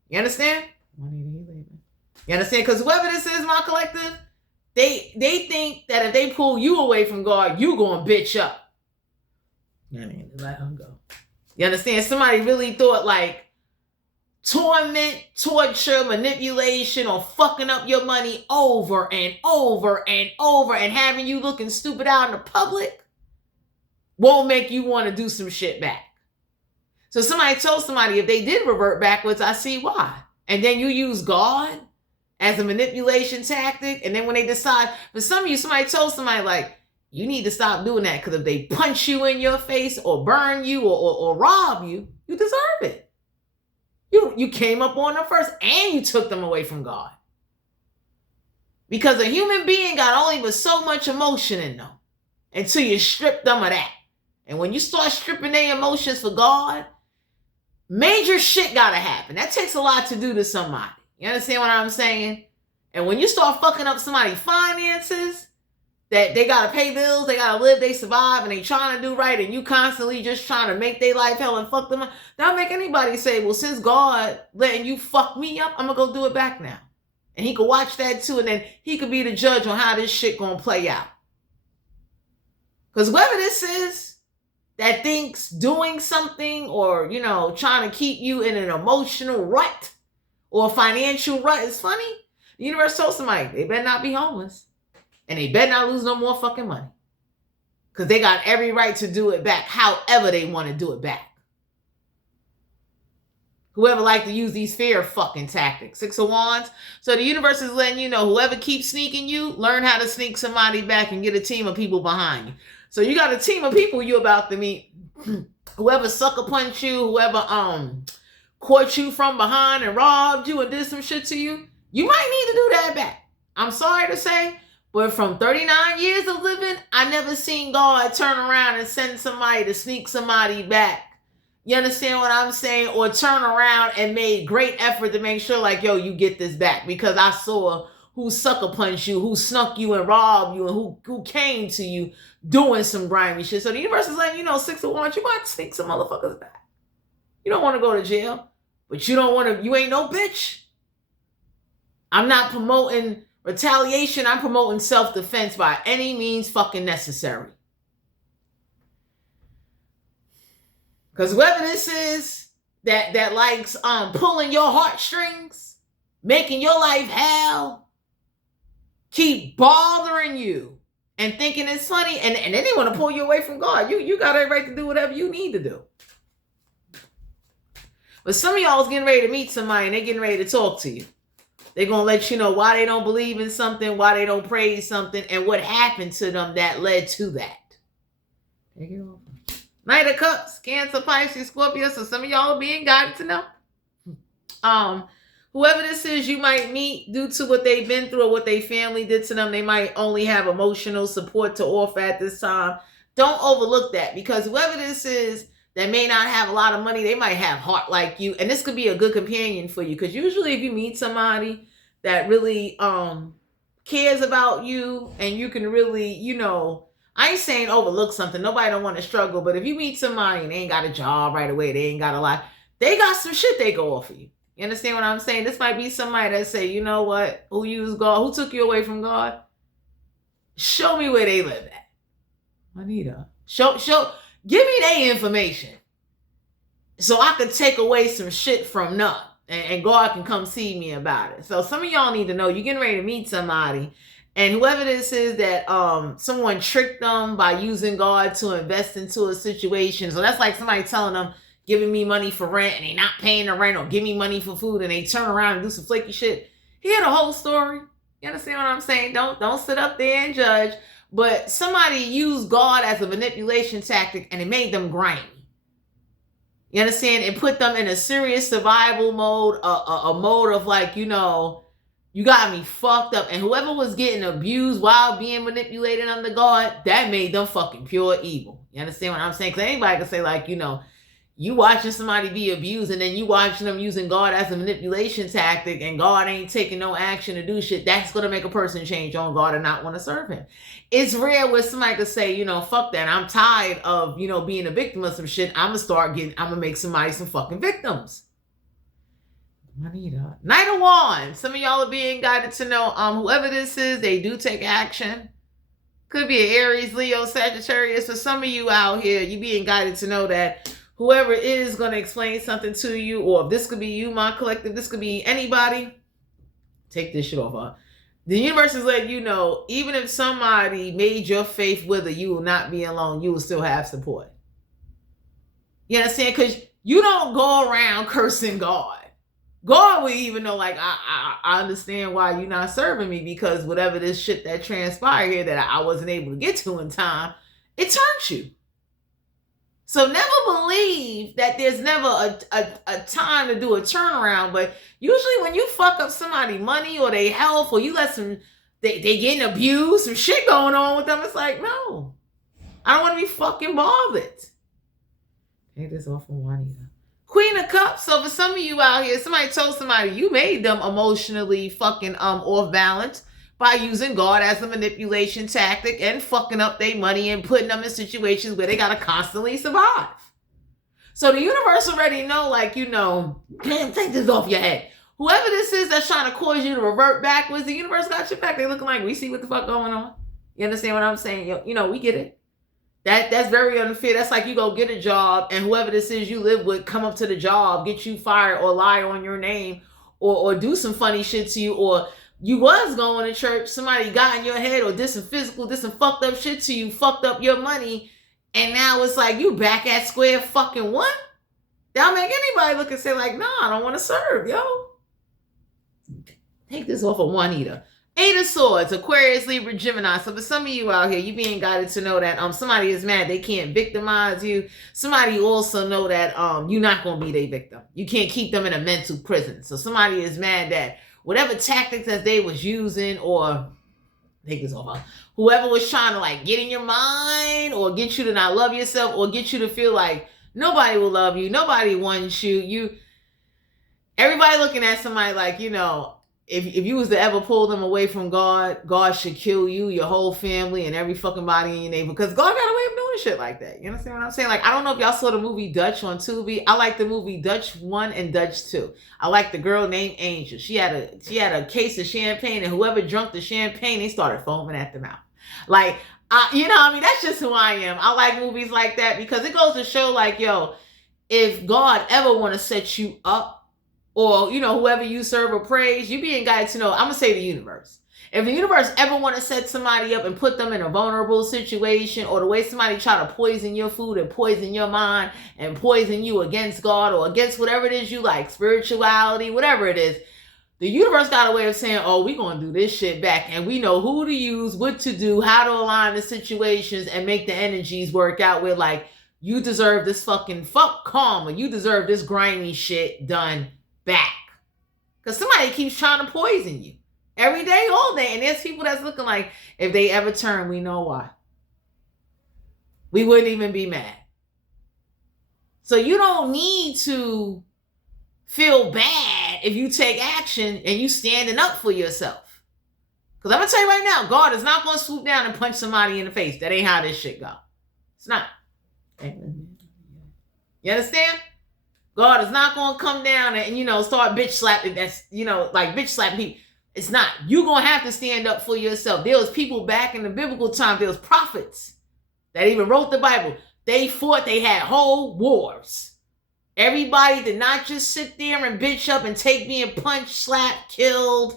You understand? You understand? Because whoever this is, my collective, they think that if they pull you away from God, you going to bitch up. Let him go. You understand? Somebody really thought like torment, torture, manipulation, or fucking up your money over and over and over and having you looking stupid out in the public won't make you want to do some shit back. So somebody told somebody if they did revert backwards, I see why. And then you use God as a manipulation tactic. And then when they decide, for some of you, somebody told somebody like, you need to stop doing that because if they punch you in your face or burn you or rob you, you deserve it. You came up on them first and you took them away from God. Because a human being got only but so much emotion in them until you strip them of that. And when you start stripping their emotions for God, major shit gotta happen. That takes a lot to do to somebody. You understand what I'm saying? And when you start fucking up somebody's finances, that they gotta pay bills, they gotta live, they survive, and they trying to do right, and you constantly just trying to make their life hell and fuck them up, that'll make anybody say, well, since God letting you fuck me up, I'm gonna go do it back now. And he could watch that too, and then he could be the judge on how this shit gonna play out. Because whoever this is that thinks doing something or, trying to keep you in an emotional rut or financial rut is funny, the universe told somebody, they better not be homeless. And they better not lose no more fucking money. Because they got every right to do it back however they want to do it back. Whoever like to use these fear fucking tactics. 6 of Wands. So the universe is letting you know, whoever keeps sneaking you, learn how to sneak somebody back and get a team of people behind you. So you got a team of people you about to meet. Whoever sucker punched you, whoever caught you from behind and robbed you and did some shit to you, you might need to do that back. I'm sorry to say, but from 39 years of living, I never seen God turn around and send somebody to sneak somebody back. You understand what I'm saying? Or turn around and made great effort to make sure like, yo, you get this back. Because I saw who sucker punched you, who snuck you and robbed you, and who came to you doing some grimy shit. So the universe is letting you know, 6 of Wands, you might sneak some motherfuckers back. You don't want to go to jail, but you ain't no bitch. I'm not promoting retaliation. I'm promoting self-defense by any means fucking necessary. Because whoever this is that likes pulling your heartstrings, making your life hell, keep bothering you and thinking it's funny, and then they want to pull you away from God. You got every right to do whatever you need to do. But some of y'all is getting ready to meet somebody and they're getting ready to talk to you. They're going to let you know why they don't believe in something, why they don't praise something, and what happened to them that led to that. Take it off. Knight of Cups, Cancer, Pisces, Scorpio. So some of y'all are being guided to know. Whoever this is you might meet due to what they've been through or what their family did to them, they might only have emotional support to offer at this time. Don't overlook that, because whoever this is that may not have a lot of money, they might have heart like you. And this could be a good companion for you. Because usually if you meet somebody that really cares about you and you can really, I ain't saying overlook something. Nobody don't want to struggle. But if you meet somebody and they ain't got a job right away, they ain't got a lot, they got some shit they go offer you. You understand what I'm saying? This might be somebody that say, you know what? Who used God? Who took you away from God? Show me where they live at. Juanita. Give me their information so I can take away some shit from them and God can come see me about it. So some of y'all need to know you're getting ready to meet somebody, and whoever this is that someone tricked them by using God to invest into a situation. So that's like somebody telling them, giving me money for rent and they not paying the rent, or give me money for food and they turn around and do some flaky shit. Hear the whole story. You understand what I'm saying? Don't sit up there and judge. But somebody used God as a manipulation tactic and it made them grimy. You understand? It put them in a serious survival mode, a mode of like, you got me fucked up. And whoever was getting abused while being manipulated under God, that made them fucking pure evil. You understand what I'm saying? Because anybody can say like, you watching somebody be abused and then you watching them using God as a manipulation tactic and God ain't taking no action to do shit, that's going to make a person change on God and not want to serve him. It's rare where somebody could say, fuck that. I'm tired of, being a victim of some shit. I'm going to make somebody some fucking victims. Juanita. Knight of Wands. Some of y'all are being guided to know whoever this is, they do take action. Could be an Aries, Leo, Sagittarius. For some of you out here, you're being guided to know that whoever is going to explain something to you, or if this could be you, my collective, this could be anybody, take this shit off. The universe is letting you know, even if somebody made your faith wither, you will not be alone. You will still have support. You understand? Because you don't go around cursing God. God would even know, like, I understand why you're not serving me, because whatever this shit that transpired here that I wasn't able to get to in time, it turned you. So never believe that there's never a time to do a turnaround. But usually when you fuck up somebody money or their health, or you let they getting abused, some shit going on with them, it's like, no, I don't want to be fucking bothered. Take this off of Juanita. Queen of Cups. So for some of you out here, somebody told somebody you made them emotionally fucking off balance by using God as a manipulation tactic and fucking up their money and putting them in situations where they gotta constantly survive. So the universe already know, like, damn, take this off your head. Whoever this is that's trying to cause you to revert backwards, the universe got your back. They looking like, we see what the fuck going on. You understand what I'm saying? We get it. That's very unfair. That's like you go get a job and whoever this is you live with come up to the job, get you fired, or lie on your name, or do some funny shit to you, or you was going to church, somebody got in your head or did some fucked up shit to you, fucked up your money, and now it's like you back at square fucking one? That'll make anybody look and say like, nah, I don't want to serve, yo. Take this off of Juanita. 8 of Swords, Aquarius, Libra, Gemini. So for some of you out here, you being guided to know that somebody is mad. They can't victimize you. Somebody also know that you're not going to be their victim. You can't keep them in a mental prison. So somebody is mad that whatever tactics that they was using, or take this off, whoever was trying to like get in your mind or get you to not love yourself or get you to feel like nobody will love you, nobody wants you. Everybody looking at somebody like, if you was to ever pull them away from God, God should kill you, your whole family, and every fucking body in your neighborhood. Because God got a way of doing shit like that. You understand what I'm saying? Like, I don't know if y'all saw the movie Dutch on Tubi. I like the movie Dutch 1 and Dutch 2. I like the girl named Angel. She had a case of champagne, and whoever drank the champagne, they started foaming at the mouth. Like, that's just who I am. I like movies like that because it goes to show, like, yo, if God ever want to set you up, or, whoever you serve or praise, you being guided to know, I'm going to say the universe. If the universe ever want to set somebody up and put them in a vulnerable situation, or the way somebody try to poison your food and poison your mind and poison you against God or against whatever it is you like, spirituality, whatever it is, the universe got a way of saying, oh, we're going to do this shit back. And we know who to use, what to do, how to align the situations and make the energies work out with, like, you deserve this fucking fuck karma. You deserve this grimy shit done back. Because somebody keeps trying to poison you every day, all day. And there's people that's looking like, if they ever turn, we know why. We wouldn't even be mad. So you don't need to feel bad if you take action and you standing up for yourself. Because I'm going to tell you right now, God is not going to swoop down and punch somebody in the face. That ain't how this shit go. It's not. You understand? God is not going to come down and, start bitch slapping. That's, like bitch slapping people. It's not. You're going to have to stand up for yourself. There was people back in the biblical time. There was prophets that even wrote the Bible. They fought. They had whole wars. Everybody did not just sit there and bitch up and take being punched, slapped, killed.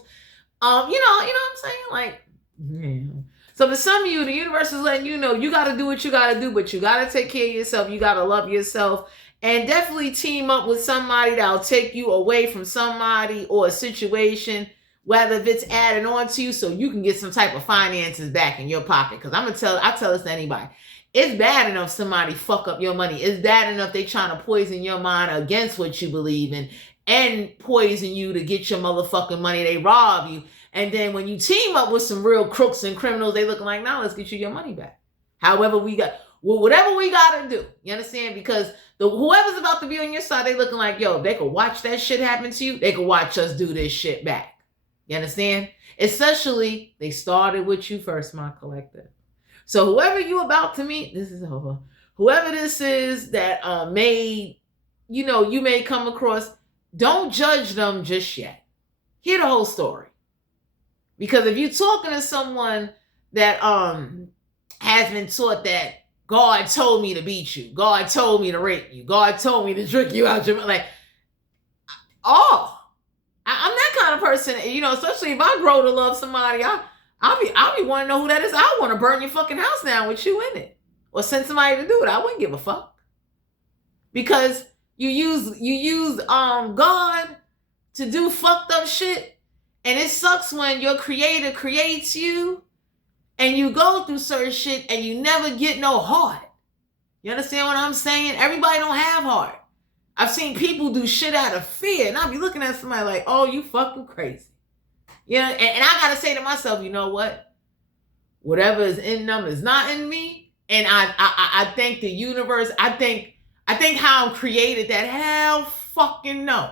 You know what I'm saying? Like, yeah. So for some of you, the universe is letting you know you got to do what you got to do, but you got to take care of yourself. You got to love yourself. And definitely team up with somebody that'll take you away from somebody or a situation, whether if it's adding on to you so you can get some type of finances back in your pocket. Because I tell this to anybody. It's bad enough somebody fuck up your money. It's bad enough they trying to poison your mind against what you believe in and poison you to get your motherfucking money. They rob you. And then when you team up with some real crooks and criminals, they looking like, now let's get you your money back. Whatever we got to do. You understand? Because whoever's about to be on your side, they looking like, yo, they could watch that shit happen to you. They could watch us do this shit back. You understand? Essentially, they started with you first, my collective. So whoever you about to meet, this is over. Whoever this is that you may come across, don't judge them just yet. Hear the whole story. Because if you're talking to someone that has been taught that God told me to beat you. God told me to rape you. God told me to drink you out your, like, oh, I'm that kind of person, you know, especially if I grow to love somebody, I'll be wanting to know who that is. I want to burn your fucking house down with you in it. Or send somebody to do it. I wouldn't give a fuck. Because you use God to do fucked up shit. And it sucks when your creator creates you and you go through certain shit and you never get no heart. You understand what I'm saying? Everybody don't have heart. I've seen people do shit out of fear, and I'll be looking at somebody like, oh, you fucking crazy. You know, and I gotta say to myself, you know what? Whatever is in them is not in me. And I thank the universe. I think how I'm created that hell fucking no.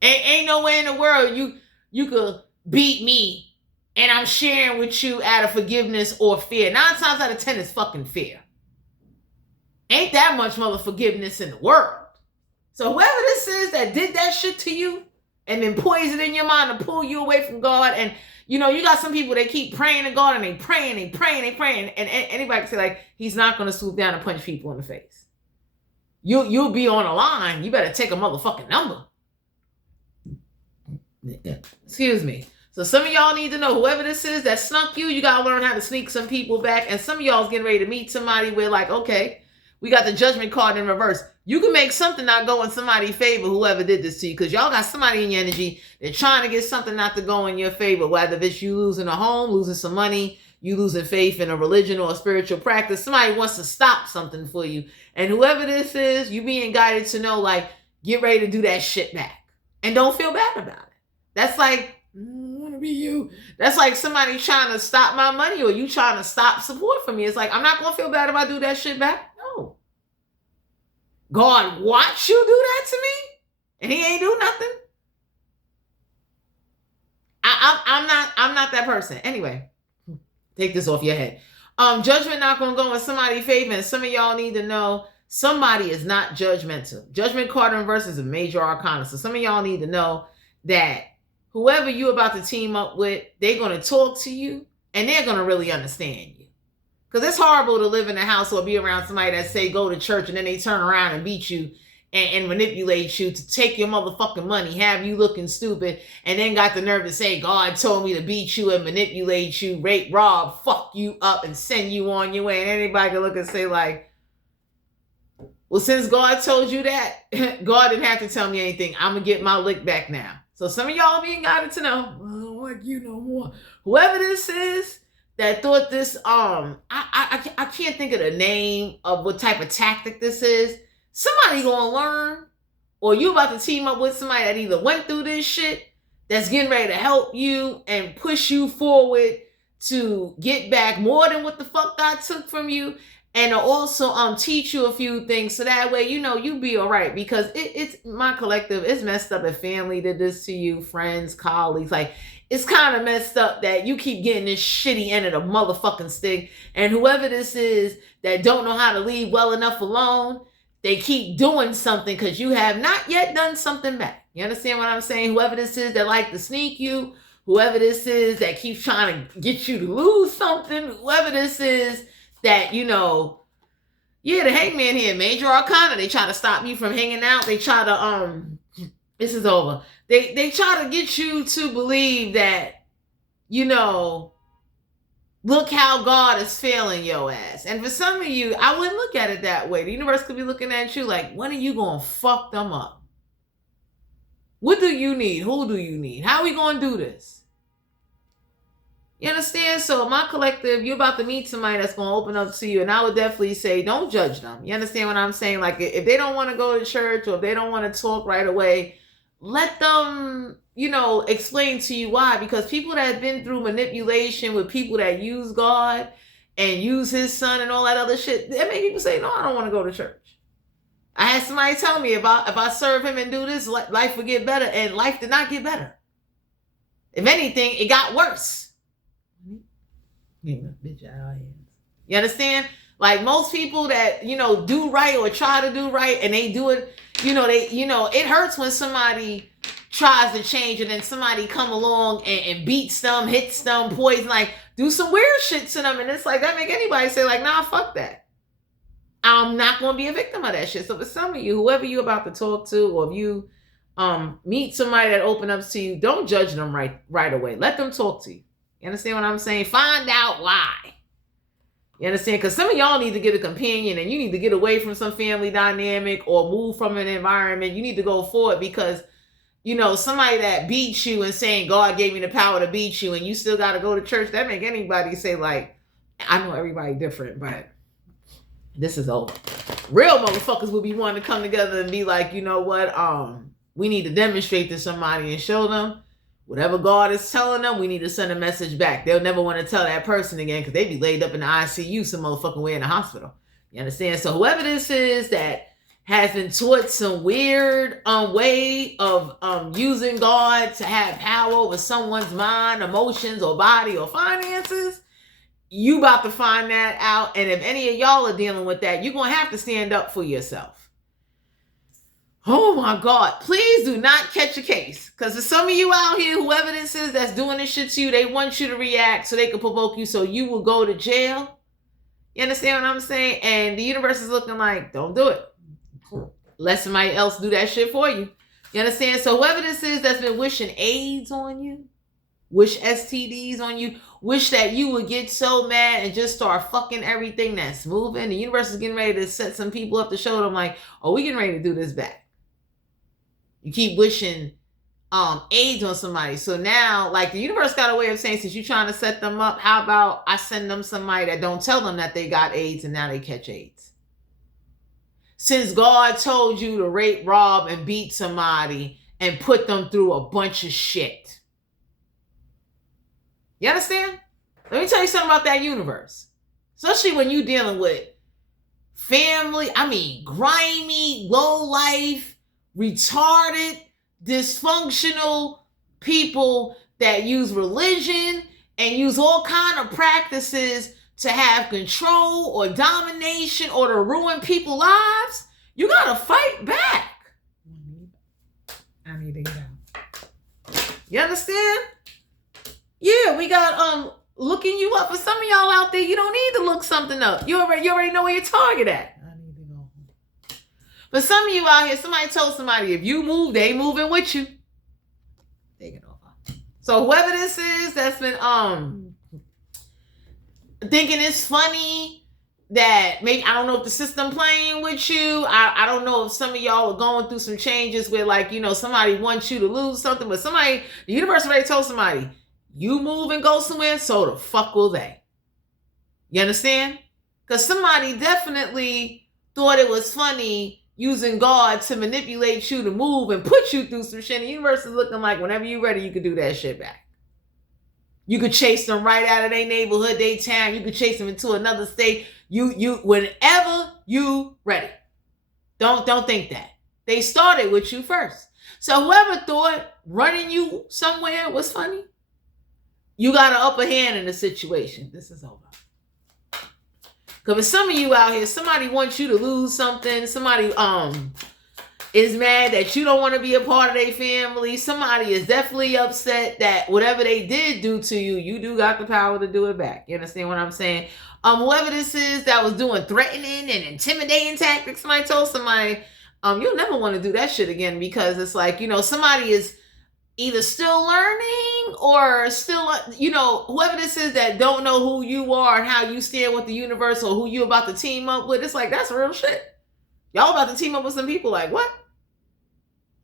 Ain't no way in the world you could beat me and I'm sharing with you out of forgiveness or fear. 9 times out of 10 is fucking fear. Ain't that much mother forgiveness in the world. So whoever this is that did that shit to you and then poison in your mind to pull you away from God, and you know, you got some people that keep praying to God and they praying, and anybody can say like, he's not going to swoop down and punch people in the face. You'll be on a line. You better take a motherfucking number. Excuse me. So some of y'all need to know, whoever this is that snuck you got to learn how to sneak some people back. And some of y'all's getting ready to meet somebody where like, okay, we got the judgment card in reverse. You can make something not go in somebody's favor, whoever did this to you, because y'all got somebody in your energy. They're trying to get something not to go in your favor, whether it's you losing a home, losing some money, you losing faith in a religion or a spiritual practice. Somebody wants to stop something for you. And whoever this is, you being guided to know, like, get ready to do that shit back. And don't feel bad about it. That's like, I want to be you. That's like somebody trying to stop my money or you trying to stop support from me. It's like, I'm not going to feel bad if I do that shit back. No. God watch you do that to me and he ain't do nothing. I'm not that person. Anyway, take this off your head. Judgment not going to go in somebody's favor, and some of y'all need to know somebody is not judgmental. Judgment card in reverse is a major arcana. So some of y'all need to know that whoever you about to team up with, they're going to talk to you and they're going to really understand you. Because it's horrible to live in a house or be around somebody that say go to church and then they turn around and beat you and manipulate you to take your motherfucking money, have you looking stupid, and then got the nerve to say, God told me to beat you and manipulate you, rape, rob, fuck you up, and send you on your way. And anybody can look and say like, well, since God told you that, God didn't have to tell me anything. I'm going to get my lick back now. So some of y'all being guided to know, I don't like you no more. Whoever this is that thought this, I can't think of the name of what type of tactic this is. Somebody gonna learn, or you about to team up with somebody that either went through this shit, that's getting ready to help you and push you forward to get back more than what the fuck God took from you, and to also teach you a few things so that way you know you be all right. Because it's my collective, it's messed up if family did this to you, friends, colleagues, like it's kind of messed up that you keep getting this shitty end of the motherfucking stick, and whoever this is that don't know how to leave well enough alone, they keep doing something because you have not yet done something back. You understand what I'm saying? Whoever this is that like to sneak you, whoever this is that keeps trying to get you to lose something, whoever this is that, you know, yeah, the hangman here, major arcana, they try to stop you from hanging out. They try to, this is over. They try to get you to believe that, you know, look how God is failing your ass. And for some of you, I wouldn't look at it that way. The universe could be looking at you like, when are you going to fuck them up? What do you need? Who do you need? How are we going to do this? You understand? So my collective, you're about to meet somebody that's going to open up to you. And I would definitely say, don't judge them. You understand what I'm saying? Like if they don't want to go to church or if they don't want to talk right away, let them, you know, explain to you why. Because people that have been through manipulation with people that use God and use his son and all that other shit, that make people say, no, I don't want to go to church. I had somebody tell me if I serve him and do this, life would get better. And life did not get better. If anything, it got worse. You understand? Like most people that, you know, do right or try to do right and they do it, it hurts when somebody tries to change, and then somebody come along and beats them, hits them, poison, like do some weird shit to them, and it's like that make anybody say like, nah, fuck that. I'm not going to be a victim of that shit. So for some of you, whoever you about to talk to, or if you meet somebody that open up to you, don't judge them right away. Let them talk to you. You understand what I'm saying? Find out why. You understand? Because some of y'all need to get a companion, and you need to get away from some family dynamic or move from an environment. You need to go forward, because you know, somebody that beats you and saying God gave me the power to beat you, and you still got to go to church, that make anybody say like, I know everybody different, but this is over. Real motherfuckers will be wanting to come together and be like, you know what? We need to demonstrate to somebody and show them whatever God is telling them. We need to send a message back. They'll never want to tell that person again, because they be laid up in the ICU some motherfucking way in the hospital. You understand? So whoever this is that has been taught some weird way of using God to have power over someone's mind, emotions, or body, or finances, you about to find that out. And if any of y'all are dealing with that, you're going to have to stand up for yourself. Oh my God, please do not catch a case. Because there's some of you out here, whoever this is that's doing this shit to you, they want you to react so they can provoke you so you will go to jail. You understand what I'm saying? And the universe is looking like, don't do it. Let somebody else do that shit for you. You understand? So whoever this is that's been wishing AIDS on you, wish STDs on you, wish that you would get so mad and just start fucking everything that's moving. The universe is getting ready to set some people up to show them like, oh, we getting ready to do this back. You keep wishing AIDS on somebody. So now, like, the universe got a way of saying, since you're trying to set them up, how about I send them somebody that don't tell them that they got AIDS and now they catch AIDS? Since God told you to rape, rob, and beat somebody and put them through a bunch of shit. You understand? Let me tell you something about that universe. Especially when you're dealing with family, grimy, low life, retarded, dysfunctional people that use religion and use all kind of practices to have control or domination or to ruin people's lives. You gotta fight back. I need to get out. You understand? Yeah, we got looking you up. For some of y'all out there, you don't need to look something up. You already know where your target at. I need to go home. But some of you out here, somebody told somebody, if you move, they moving with you. Take it off. So whoever this is that's been thinking it's funny that maybe, I don't know if the system playing with you. I don't know if some of y'all are going through some changes where, like, you know, somebody wants you to lose something, but the universe already told somebody, you move and go somewhere, so the fuck will they? You understand? Because somebody definitely thought it was funny using God to manipulate you to move and put you through some shit. The universe is looking like, whenever you're ready, you can do that shit back. You could chase them right out of their neighborhood, their town. You could chase them into another state. Whenever you ready. Don't think that. They started with you first. So whoever thought running you somewhere was funny, you got an upper hand in the situation. This is over. Because for some of you out here, somebody wants you to lose something. Somebody is mad that you don't want to be a part of their family. Somebody is definitely upset that whatever they did do to you, you do got the power to do it back. You understand what I'm saying? Whoever this is that was doing threatening and intimidating tactics, somebody told somebody, you'll never want to do that shit again, because it's like, you know, somebody is either still learning or still, you know, whoever this is that don't know who you are and how you stand with the universe or who you about to team up with, it's like, that's real shit. Y'all about to team up with some people like, what?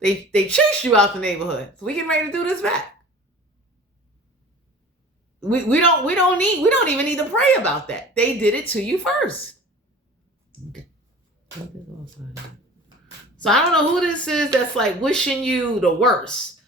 They chased you out the neighborhood. So we getting ready to do this back. We don't even need to pray about that. They did it to you first. Okay. So I don't know who this is that's like wishing you the worst.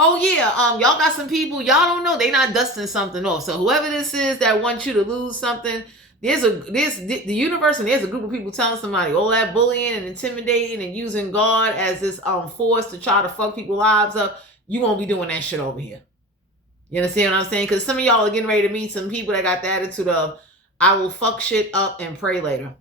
Oh yeah, y'all got some people, y'all don't know, they not dusting something off. So whoever this is that wants you to lose something, there's the universe, and there's a group of people telling somebody all that bullying and intimidating and using God as this force to try to fuck people's lives up. You won't be doing that shit over here. You understand what I'm saying? Because some of y'all are getting ready to meet some people that got the attitude of, I will fuck shit up and pray later.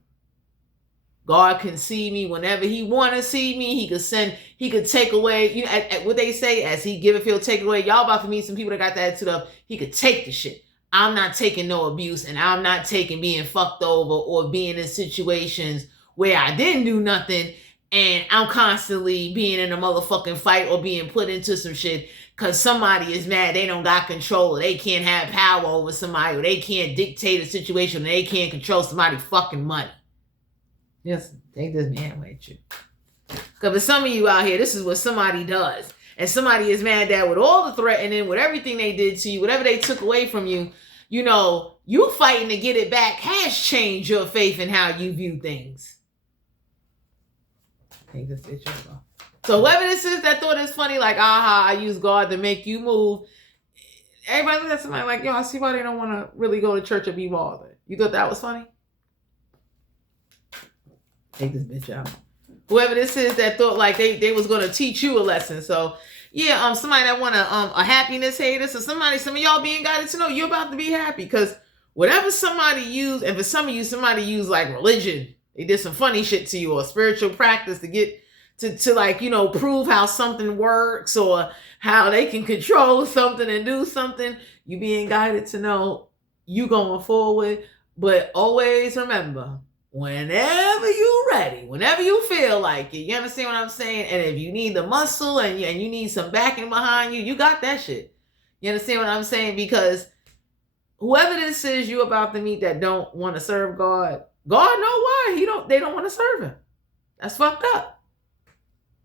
God can see me whenever he want to see me. He could take away, you know, at what they say, as he giveth, he'll take away. Y'all about to meet some people that got that attitude of, he could take the shit. I'm not taking no abuse, and I'm not taking being fucked over or being in situations where I didn't do nothing and I'm constantly being in a motherfucking fight or being put into some shit because somebody is mad. They don't got control, or they can't have power over somebody, or they can't dictate a situation, or they can't control somebody's fucking money. Just take this man with you. Because for some of you out here, this is what somebody does. And somebody is mad that with all the threatening, with everything they did to you, whatever they took away from you, you know, you fighting to get it back has changed your faith in how you view things. Take this bitch over. So whoever this is that thought it's funny, like, aha, I use God to make you move. Everybody look at somebody like, yo, I see why they don't want to really go to church or be bothered. You thought that was funny? Take this bitch out. Whoever this is that thought like they was going to teach you a lesson. So yeah, somebody that want a happiness hater. So some of y'all being guided to know you're about to be happy, because whatever somebody used, and for some of you, somebody used like religion. They did some funny shit to you, or spiritual practice to get to like, you know, prove how something works or how they can control something and do something. You being guided to know you going forward. But always remember, whenever you ready, whenever you feel like it, you understand what I'm saying? And if you need the muscle and you need some backing behind you, you got that shit. You understand what I'm saying? Because whoever this is you about to meet that don't want to serve God, God know why they don't want to serve him. That's fucked up.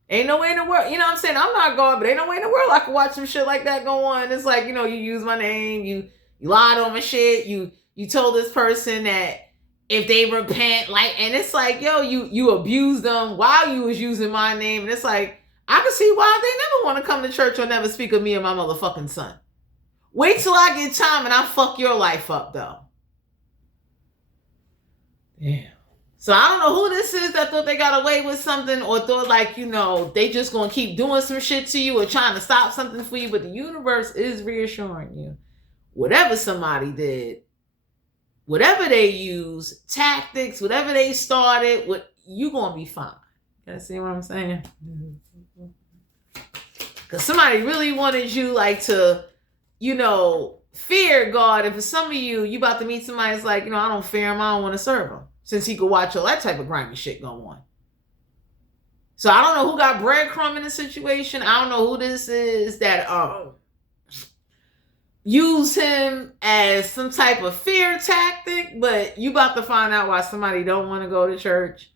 Ain't no way in the world, you know what I'm saying? I'm not God, but ain't no way in the world I can watch some shit like that go on. It's like, you know, you use my name, you lied on my shit, you told this person that if they repent, like, and it's like, yo, you abused them while you was using my name. And it's like, I can see why they never want to come to church or never speak of me and my motherfucking son. Wait till I get time and I fuck your life up, though. Damn. So I don't know who this is that thought they got away with something, or thought like, you know, they just going to keep doing some shit to you or trying to stop something for you. But the universe is reassuring you. Whatever somebody did, whatever they use, tactics, whatever they started, you going to be fine. You understand what I'm saying? Because somebody really wanted you like to, you know, fear God. And for some of you, you about to meet somebody that's like, you know, I don't fear him, I don't want to serve him. Since he could watch all that type of grimy shit go on. So I don't know who got breadcrumb in the situation. I don't know who this is that use him as some type of fear tactic, but you about to find out why somebody don't want to go to church,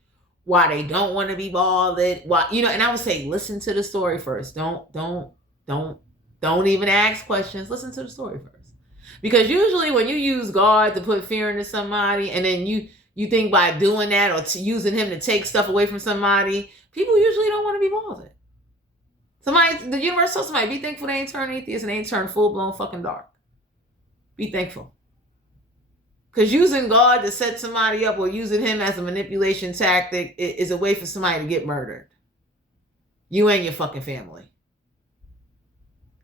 why they don't want to be bothered, why, you know. And I would say, listen to the story first. Don't even ask questions. Listen to the story first, because usually when you use God to put fear into somebody, and then you think by doing that or using him to take stuff away from somebody, people usually don't want to be bothered. The universe tells somebody, be thankful they ain't turned atheist and they ain't turned full-blown fucking dark. Be thankful. Because using God to set somebody up or using him as a manipulation tactic is a way for somebody to get murdered. You and your fucking family.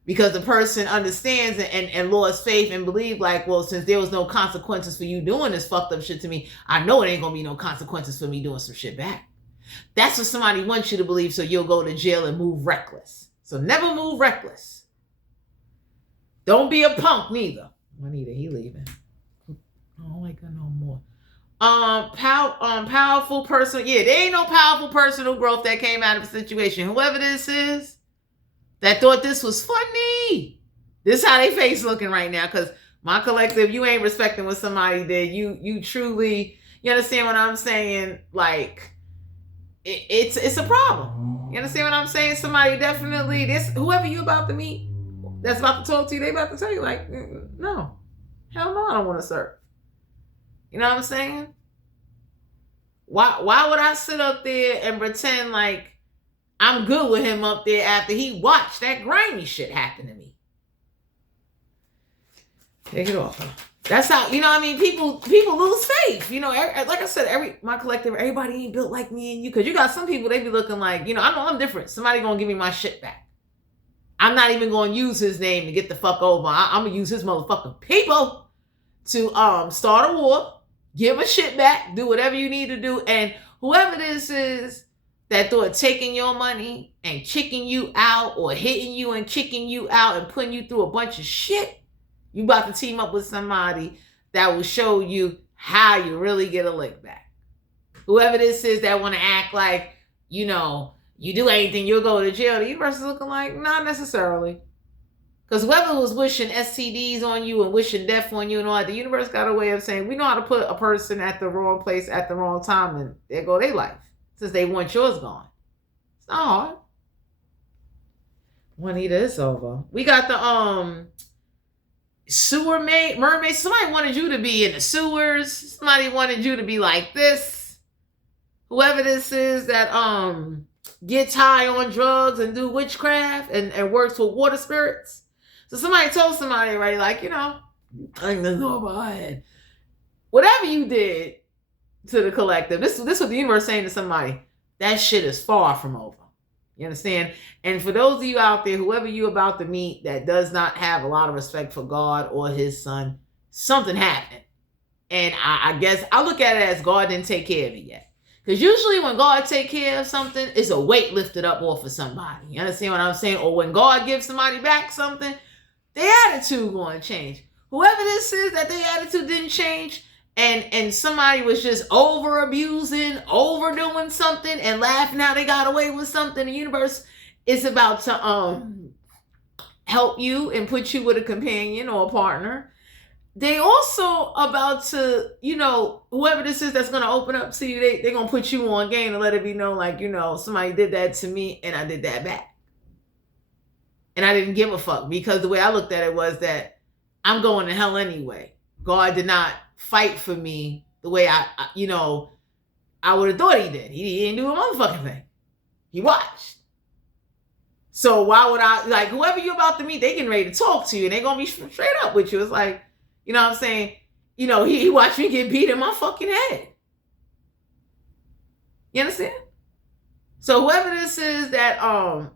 Because the person understands and lost faith and believed like, well, since there was no consequences for you doing this fucked up shit to me, I know it ain't gonna be no consequences for me doing some shit back. That's what somebody wants you to believe, so you'll go to jail and move reckless. So never move reckless. Don't be a punk neither. Juanita, he leaving. I don't like her no more. Powerful person. Yeah, there ain't no powerful personal growth that came out of the situation. Whoever this is that thought this was funny. This is how they face looking right now. Because my collective, you ain't respecting what somebody did. You truly, you understand what I'm saying? Like, it's a problem. You understand what I'm saying? Somebody definitely, whoever you about to meet, that's about to talk to you, they about to tell you like, no, hell no, I don't want to serve. You know what I'm saying? Why would I sit up there and pretend like I'm good with him up there after he watched that grimy shit happen to me? Take it off. That's how, you know what I mean? People lose faith. You know, like I said, my collective, everybody ain't built like me and you. Because you got some people, they be looking like, you know, I know I'm different. Somebody going to give me my shit back. I'm not even going to use his name to get the fuck over. I'm going to use his motherfucking people to start a war, give a shit back, do whatever you need to do. And whoever this is that thought taking your money and kicking you out or hitting you and kicking you out and putting you through a bunch of shit, you about to team up with somebody that will show you how you really get a lick back. Whoever this is that want to act like, you know, you do anything, you'll go to jail. The universe is looking like, not necessarily. Because whoever was wishing STDs on you and wishing death on you and all that, the universe got a way of saying, we know how to put a person at the wrong place at the wrong time, and there go their life. Since they want yours gone. It's not hard. Juanita, it's over. We got the sewer mermaid. Somebody wanted you to be in the sewers. Somebody wanted you to be like this. Whoever this is that gets high on drugs and do witchcraft and works with water spirits. So somebody told somebody, right, like, you know, I'm over. Whatever you did to the collective, this is what the universe is saying to somebody. That shit is far from over. You understand? And for those of you out there, whoever you about to meet that does not have a lot of respect for God or his son, something happened. And I guess I look at it as God didn't take care of it yet. Because usually when God take care of something, it's a weight lifted up off of somebody. You understand what I'm saying? Or when God gives somebody back something, their attitude going to change. Whoever this is that their attitude didn't change, and somebody was just over abusing, overdoing something, and laughing how they got away with something, the universe is about to help you and put you with a companion or a partner. They also about to, you know, whoever this is that's going to open up to you, they're going to put you on game and let it be known, like, you know, somebody did that to me and I did that back. And I didn't give a fuck, because the way I looked at it was that I'm going to hell anyway. God did not fight for me the way I would have thought he did. He didn't do a motherfucking thing. He watched. So why would I, like, whoever you're about to meet, they getting ready to talk to you and they're going to be straight up with you. It's like, you know what I'm saying? You know, he watched me get beat in my fucking head. You understand? So whoever this is that,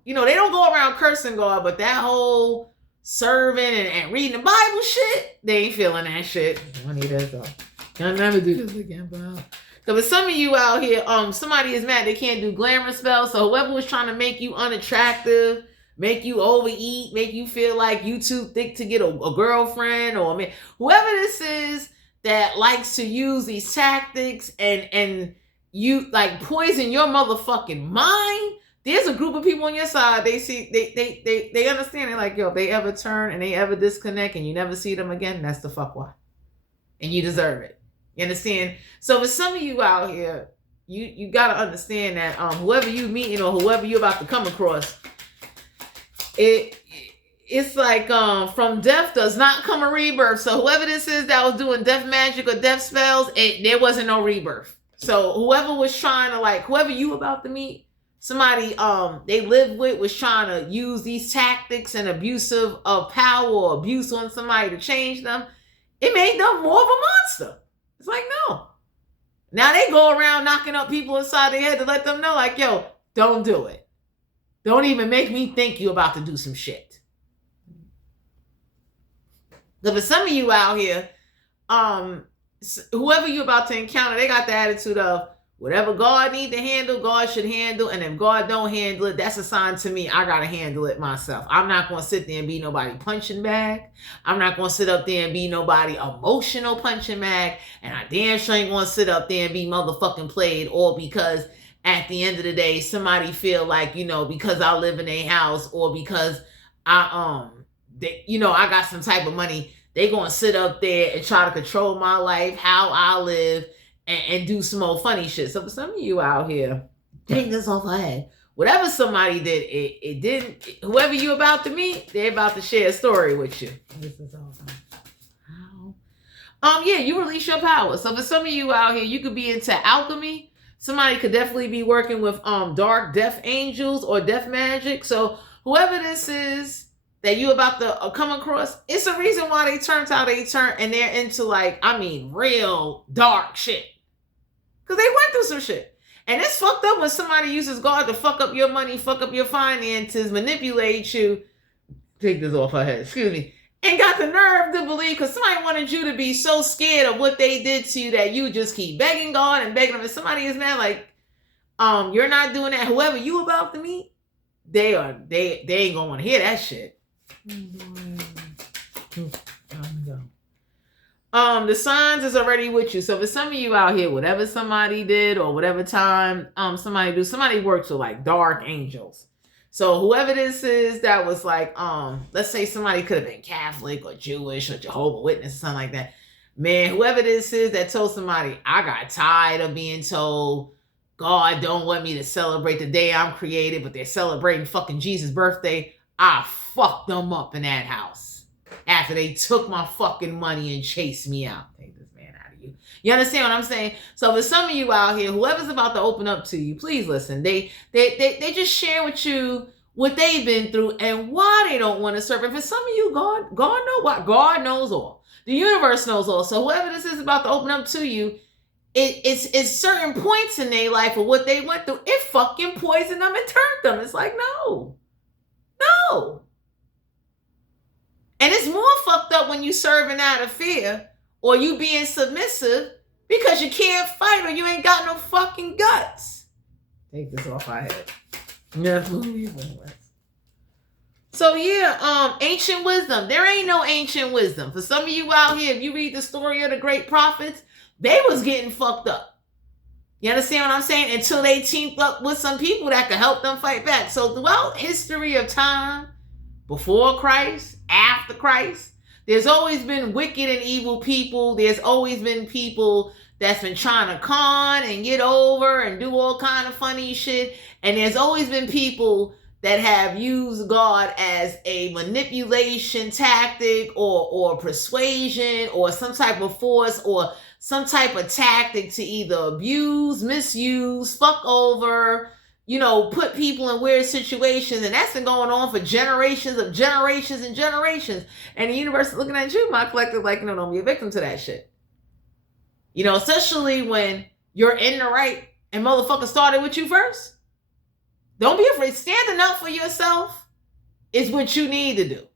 you know, they don't go around cursing God, but that whole serving and reading the Bible shit, they ain't feeling that shit. I'll never do this again, bro. So for some of you out here, somebody is mad they can't do glamour spells. So whoever was trying to make you unattractive, make you overeat, make you feel like you too thick to get a girlfriend or a man, whoever this is that likes to use these tactics and you like poison your motherfucking mind. There's a group of people on your side. They understand it. Like, yo, if they ever turn and they ever disconnect and you never see them again, that's the fuck why. And you deserve it. You understand? So for some of you out here, you got to understand that whoever you meeting or whoever you about to come across, it's like from death does not come a rebirth. So whoever this is that was doing death magic or death spells, there wasn't no rebirth. So whoever was trying to, like, whoever you about to meet, somebody they live with was trying to use these tactics and abusive of power or abuse on somebody to change them, it made them more of a monster. It's like, no. Now they go around knocking up people inside their head to let them know, like, yo, don't do it. Don't even make me think you about to do some shit. So for some of you out here, whoever you about to encounter, they got the attitude of, whatever God need to handle, God should handle. And if God don't handle it, that's a sign to me I got to handle it myself. I'm not going to sit there and be nobody punching bag. I'm not going to sit up there and be nobody emotional punching bag. And I damn sure ain't going to sit up there and be motherfucking played, all because at the end of the day, somebody feel like, you know, because I live in a house or because I got some type of money, they going to sit up there and try to control my life, how I live, and do some old funny shit. So for some of you out here, take this off my head. Whatever somebody did, it didn't. Whoever you about to meet, they're about to share a story with you. This is all. Yeah, you release your power. So for some of you out here, you could be into alchemy. Somebody could definitely be working with dark death angels or death magic. So whoever this is that you about to come across, it's a reason why they turned how they turned, and they're into, like, I mean, real dark shit. Because they went through some shit. And it's fucked up when somebody uses God to fuck up your money, fuck up your finances, manipulate you. Take this off her head. Excuse me. And got the nerve to believe, because somebody wanted you to be so scared of what they did to you that you just keep begging God and begging them. And somebody is mad, like, You're not doing that. Whoever you about to meet, they ain't gonna want to hear that shit. The signs is already with you. So for some of you out here, whatever somebody did or whatever time somebody works with like dark angels. So whoever this is that was like, let's say somebody could have been Catholic or Jewish or Jehovah's Witness or something like that. Man, whoever this is that told somebody, I got tired of being told God don't want me to celebrate the day I'm created, but they're celebrating fucking Jesus' birthday. I fucked them up in that house after they took my fucking money and chased me out. Take this man out of you. You understand what I'm saying? So for some of you out here, whoever's about to open up to you, please listen. They just share with you what they've been through and why they don't want to serve. And for some of you, God knows what. God knows all. The universe knows all. So whoever this is about to open up to you, it's certain points in their life of what they went through. It fucking poisoned them and turned them. It's like, no. And it's more fucked up when you serving out of fear or you being submissive because you can't fight or you ain't got no fucking guts. Take this off my head. Yeah. So yeah, ancient wisdom. There ain't no ancient wisdom. For some of you out here, if you read the story of the great prophets, they was getting fucked up. You understand what I'm saying? Until they teamed up with some people that could help them fight back. So throughout history of time, before Christ, after Christ, there's always been wicked and evil people. There's always been people that's been trying to con and get over and do all kind of funny shit. And there's always been people that have used God as a manipulation tactic or persuasion or some type of force or some type of tactic to either abuse, misuse, fuck over, put people in weird situations. And that's been going on for generations of generations and generations. And the universe is looking at you, my collective, like, no, don't be a victim to that shit. Especially when you're in the right and motherfucker started with you first. Don't be afraid. Standing up for yourself is what you need to do.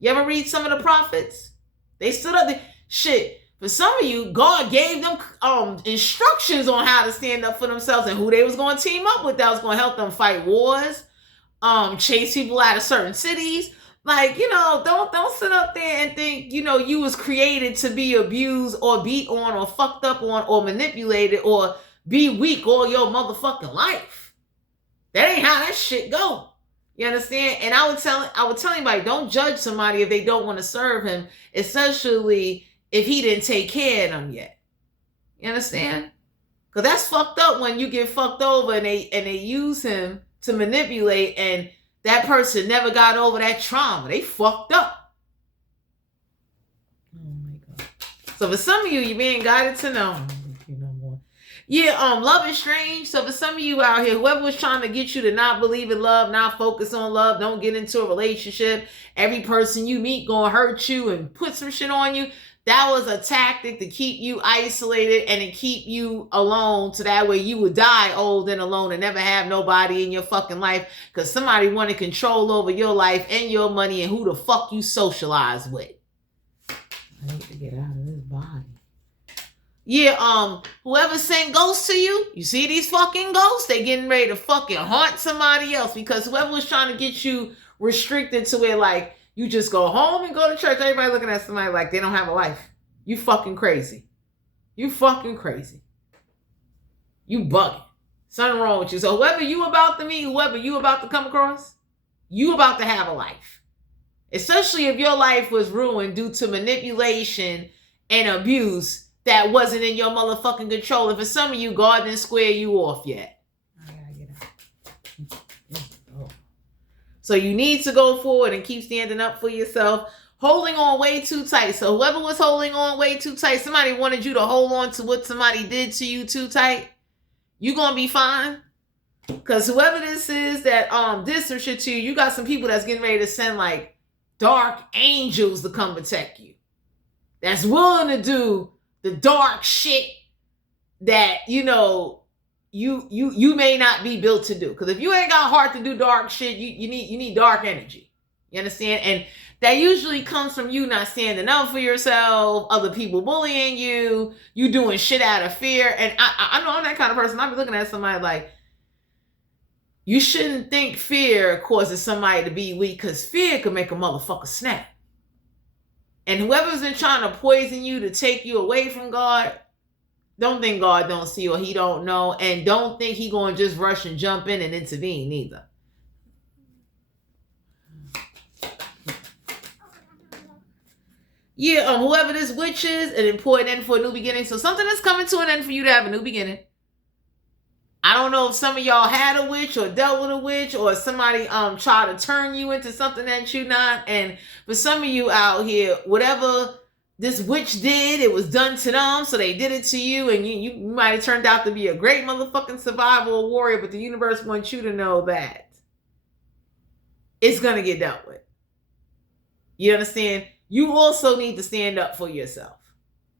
You ever read some of the prophets? They stood up. Shit. For some of you, God gave them instructions on how to stand up for themselves and who they was going to team up with that was going to help them fight wars, chase people out of certain cities. Like, don't sit up there and think, you was created to be abused or beat on or fucked up on or manipulated or be weak all your motherfucking life. That ain't how that shit go. You understand? And I would tell anybody, don't judge somebody if they don't want to serve him, especially if he didn't take care of them yet. You understand? Because that's fucked up when you get fucked over and they use him to manipulate and that person never got over that trauma. They fucked up. Oh my God. So for some of you, you being guided to know. Yeah, love is strange. So for some of you out here, whoever was trying to get you to not believe in love, not focus on love, don't get into a relationship, every person you meet gonna hurt you and put some shit on you, that was a tactic to keep you isolated and to keep you alone so that way you would die old and alone and never have nobody in your fucking life because somebody wanted control over your life and your money and who the fuck you socialize with. I need to get out of this body. Yeah, whoever sent ghosts to you, you see these fucking ghosts, they getting ready to fucking haunt somebody else because whoever was trying to get you restricted to where like you just go home and go to church, everybody looking at somebody like they don't have a life. You fucking crazy. You fucking crazy. You bugging. Something wrong with you. So whoever you about to meet, whoever you about to come across, you about to have a life. Especially if your life was ruined due to manipulation and abuse that wasn't in your motherfucking control. And for some of you, God didn't square you off yet. I gotta get out. So you need to go forward and keep standing up for yourself. Holding on way too tight. So whoever was holding on way too tight, somebody wanted you to hold on to what somebody did to you too tight. You gonna be fine. Because whoever this is that did some shit to you, you got some people that's getting ready to send like dark angels to come protect you. That's willing to do the dark shit that, you may not be built to do. Because if you ain't got heart to do dark shit, you need dark energy. You understand? And that usually comes from you not standing up for yourself, other people bullying you, you doing shit out of fear. And I know I'm that kind of person. I'll be looking at somebody like, You shouldn't think fear causes somebody to be weak, because fear could make a motherfucker snap. And whoever's been trying to poison you to take you away from God, don't think God don't see or he don't know, and don't think he gonna just rush and jump in and intervene either. Yeah, whoever this witch is, an important end for a new beginning. So something is coming to an end for you to have a new beginning. I don't know if some of y'all had a witch or dealt with a witch, or somebody tried to turn you into something that you're not. And for some of you out here, whatever this witch did, it was done to them, so they did it to you, and you might have turned out to be a great motherfucking survivor or warrior, but the universe wants you to know that it's going to get dealt with. You understand? You also need to stand up for yourself.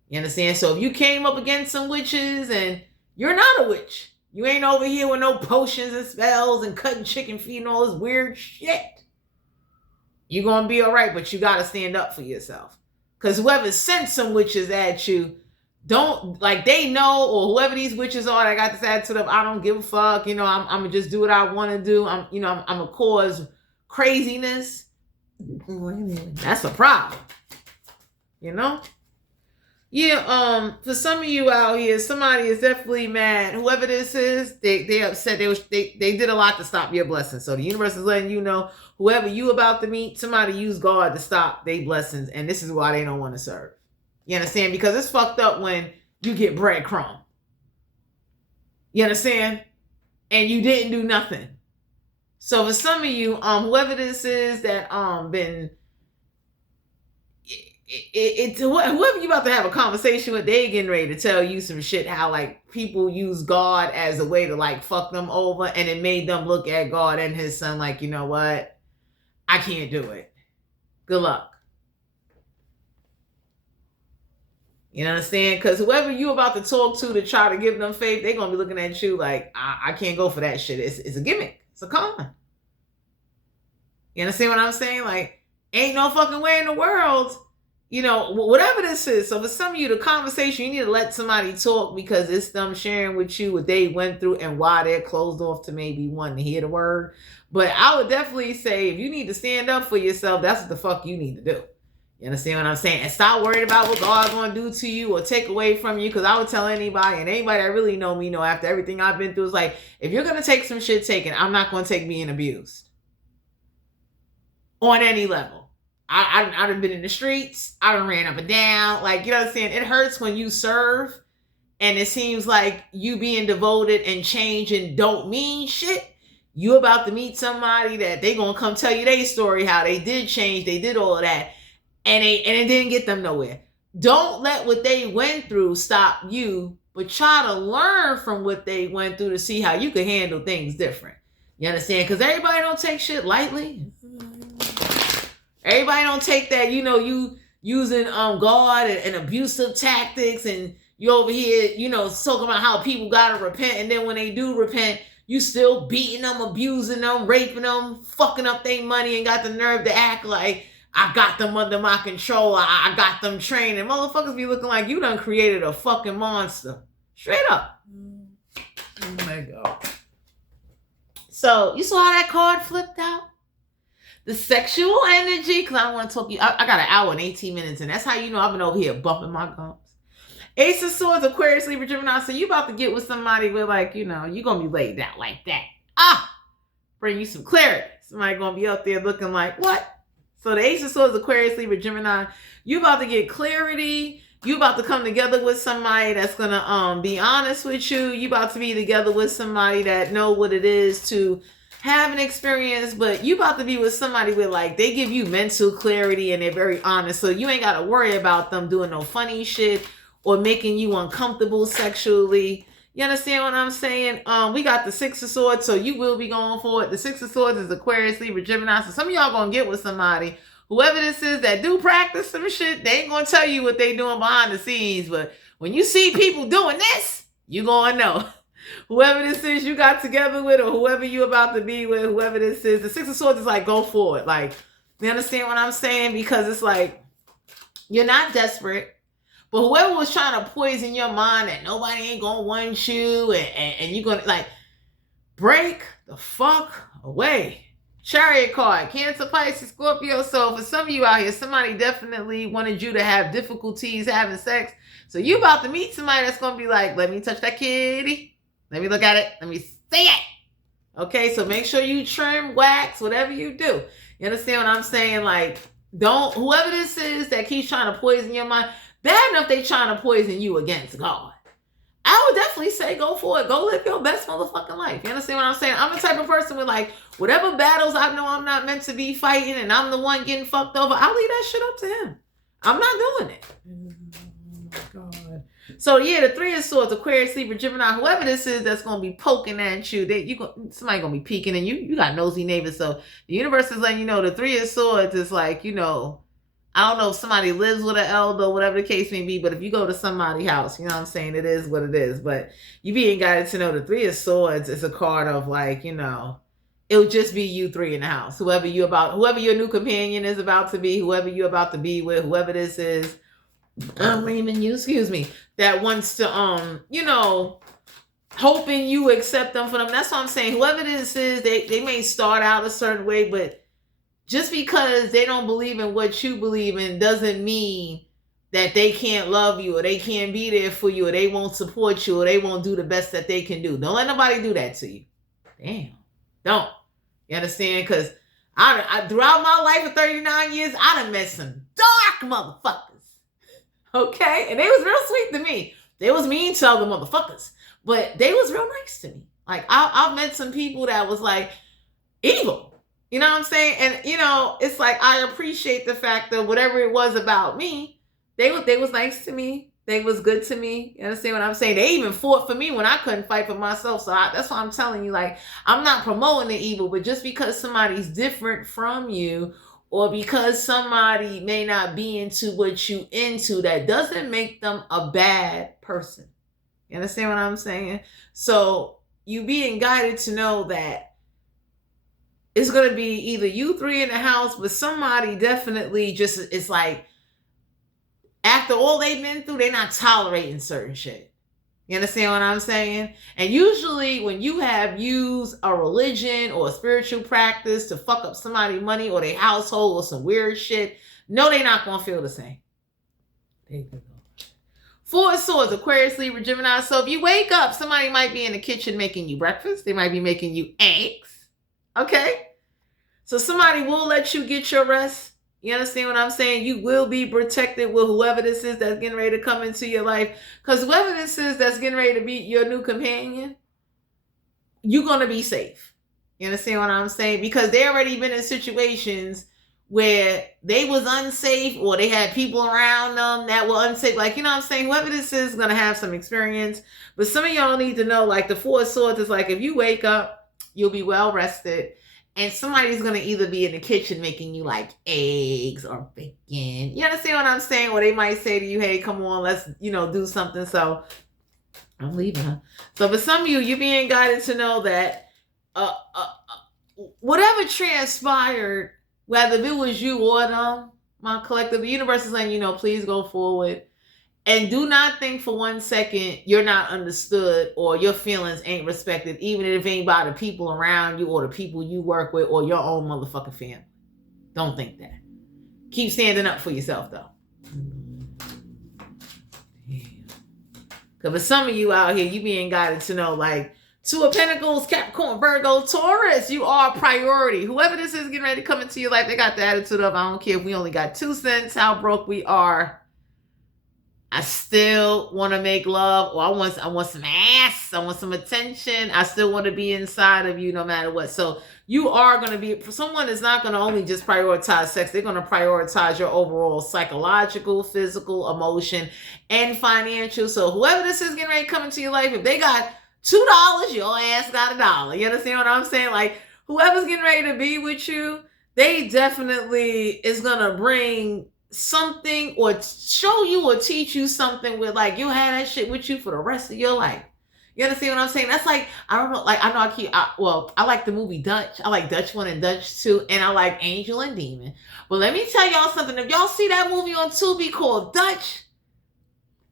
You understand? So if you came up against some witches and you're not a witch, you ain't over here with no potions and spells and cutting chicken feet and all this weird shit, you're going to be all right, but you got to stand up for yourself. Because whoever sent some witches at you, don't, like, they know, or whoever these witches are that got this attitude of, I don't give a fuck, you know, I'm going to just do what I want to do. I'm going to cause craziness. That's a problem, you know? Yeah, for some of you out here, somebody is definitely mad. Whoever this is, they upset. They did a lot to stop your blessing. So the universe is letting you know, whoever you about to meet, somebody use God to stop their blessings, and this is why they don't want to serve. You understand? Because it's fucked up when you get breadcrumb. You understand? And you didn't do nothing. So for some of you, whoever this is that been whoever you about to have a conversation with, they getting ready to tell you some shit, how like people use God as a way to like fuck them over, and it made them look at God and his son like, you know what, I can't do it. Good luck. You understand? Because whoever you about to talk to try to give them faith, they're gonna be looking at you like, I can't go for that shit. It's a gimmick. It's a con. You understand what I'm saying? Like, ain't no fucking way in the world, you know, whatever this is. So for some of you, the conversation, you need to let somebody talk, because it's them sharing with you what they went through and why they're closed off to maybe wanting to hear the word. But I would definitely say, if you need to stand up for yourself, that's what the fuck you need to do. You understand what I'm saying? And stop worrying about what God's going to do to you or take away from you. Because I would tell anybody, and anybody that really know me know, after everything I've been through, is like, if you're going to take some shit taken, I'm not going to take being abused. On any level. I done been in the streets. I done ran up and down. Like, you know what I'm saying? It hurts when you serve and it seems like you being devoted and changing don't mean shit. You about to meet somebody that they going to come tell you their story, how they did change, they did all of that, and it didn't get them nowhere. Don't let what they went through stop you, but try to learn from what they went through to see how you can handle things different. You understand? Because everybody don't take shit lightly. Everybody don't take that, you know, you using God and abusive tactics, and you over here, you know, talking about how people gotta repent, and then when they do repent, you still beating them, abusing them, raping them, fucking up their money, and got the nerve to act like I got them under my control, I got them trained, and motherfuckers be looking like you done created a fucking monster. Straight up. Oh my God. So, you saw how that card flipped out? The sexual energy, because I don't want to talk to you. I got an hour and 18 minutes, and that's how you know I've been over here bumping my gums. Ace of Swords, Aquarius, Libra, Gemini. So you about to get with somebody where, like, you know, you're going to be laid out like that. Bring you some clarity. Somebody going to be up there looking like, what? So the Ace of Swords, Aquarius, Libra, Gemini. You about to get clarity. You about to come together with somebody that's going to be honest with you. You about to be together with somebody that know what it is to have an experience, but you about to be with somebody with, like, they give you mental clarity and they're very honest. So you ain't got to worry about them doing no funny shit or making you uncomfortable sexually. You understand what I'm saying? We got the Six of Swords, so you will be going for it. The Six of Swords is Aquarius, Libra, Gemini. So some of y'all going to get with somebody, whoever this is, that do practice some shit. They ain't going to tell you what they doing behind the scenes, but when you see people doing this, you going to know. Whoever this is you got together with, or whoever you about to be with, whoever this is, the Six of Swords is like, go for it. Like, you understand what I'm saying? Because it's like, you're not desperate, but whoever was trying to poison your mind that nobody ain't gonna want you, and you're gonna, like, break the fuck away. Chariot card, Cancer, Pisces, Scorpio. So for some of you out here, somebody definitely wanted you to have difficulties having sex. So you about to meet somebody that's going to be like, let me touch that kitty. Let me look at it. Let me see it. Okay, so make sure you trim, wax, whatever you do. You understand what I'm saying? Like, don't, whoever this is that keeps trying to poison your mind, bad enough they trying to poison you against God. I would definitely say go for it. Go live your best motherfucking life. You understand what I'm saying? I'm the type of person with like, whatever battles I know I'm not meant to be fighting and I'm the one getting fucked over, I'll leave that shit up to him. I'm not doing it. Oh my God. So yeah, the Three of Swords, Aquarius, Libra, Gemini, whoever this is that's going to be poking at you, somebody going to be peeking and you got nosy neighbors. So the universe is letting you know the Three of Swords is like, I don't know if somebody lives with an elder, whatever the case may be, but if you go to somebody's house, you know what I'm saying? It is what it is. But you being guided to know the Three of Swords is a card of like, it'll just be you three in the house. Whoever your new companion is about to be, whoever you're about to be with, whoever this is, that wants to, hoping you accept them for them. That's what I'm saying. Whoever this is, they may start out a certain way, but just because they don't believe in what you believe in doesn't mean that they can't love you or they can't be there for you or they won't support you or they won't do the best that they can do. Don't let nobody do that to you. Damn. Don't. You understand? Because I throughout my life of 39 years, I done met some dark motherfuckers. Okay? And they was real sweet to me. They was mean to other motherfuckers. But they was real nice to me. Like, I've met some people that was like evil. You know what I'm saying? And, it's like I appreciate the fact that whatever it was about me, they was nice to me. They was good to me. You understand what I'm saying? They even fought for me when I couldn't fight for myself. So that's why I'm telling you, like, I'm not promoting the evil, but just because somebody's different from you or because somebody may not be into what you into, that doesn't make them a bad person. You understand what I'm saying? So you being guided to know that it's going to be either you three in the house, but somebody definitely just is like, after all they've been through, they're not tolerating certain shit. You understand what I'm saying? And usually when you have used a religion or a spiritual practice to fuck up somebody's money or their household or some weird shit, no, they're not going to feel the same. There you go. Four of Swords, Aquarius, Libra, Gemini. So if you wake up, somebody might be in the kitchen making you breakfast. They might be making you eggs. Okay? So somebody will let you get your rest. You understand what I'm saying? You will be protected with whoever this is that's getting ready to come into your life. Because whoever this is that's getting ready to be your new companion, you're going to be safe. You understand what I'm saying? Because they already been in situations where they was unsafe or they had people around them that were unsafe. Like, you know what I'm saying? Whoever this is going to have some experience. But some of y'all need to know, like, the Four of Swords is like, if you wake up, you'll be well rested. And somebody's going to either be in the kitchen making you like eggs or bacon. You understand what I'm saying? Or they might say to you, hey, come on, let's, do something. So I'm leaving her. So for some of you, you're being guided to know that whatever transpired, whether it was you or them, my collective, the universe is letting please go forward. And do not think for 1 second you're not understood or your feelings ain't respected, even if it ain't by the people around you or the people you work with or your own motherfucking family. Don't think that. Keep standing up for yourself, though. Because for some of you out here, you being guided to know, like, Two of Pentacles, Capricorn, Virgo, Taurus, you are a priority. Whoever this is getting ready to come into your life, they got the attitude of, I don't care if we only got 2 cents, how broke we are. I still want to make love, or I want some ass, I want some attention. I still want to be inside of you no matter what. So you are going to be, someone is not going to only just prioritize sex. They're going to prioritize your overall psychological, physical, emotion, and financial. So whoever this is getting ready to come into your life, if they got $2, your ass got $1. You understand what I'm saying? Like, whoever's getting ready to be with you, they definitely is going to bring something or show you or teach you something with, like, you'll have that shit with you for the rest of your life. You understand what I'm saying? That's like, I don't know, like, I know I like the movie Dutch. I like Dutch 1 and Dutch 2, and I like Angel and Demon. But let me tell y'all something. If y'all see that movie on Tubi called Dutch,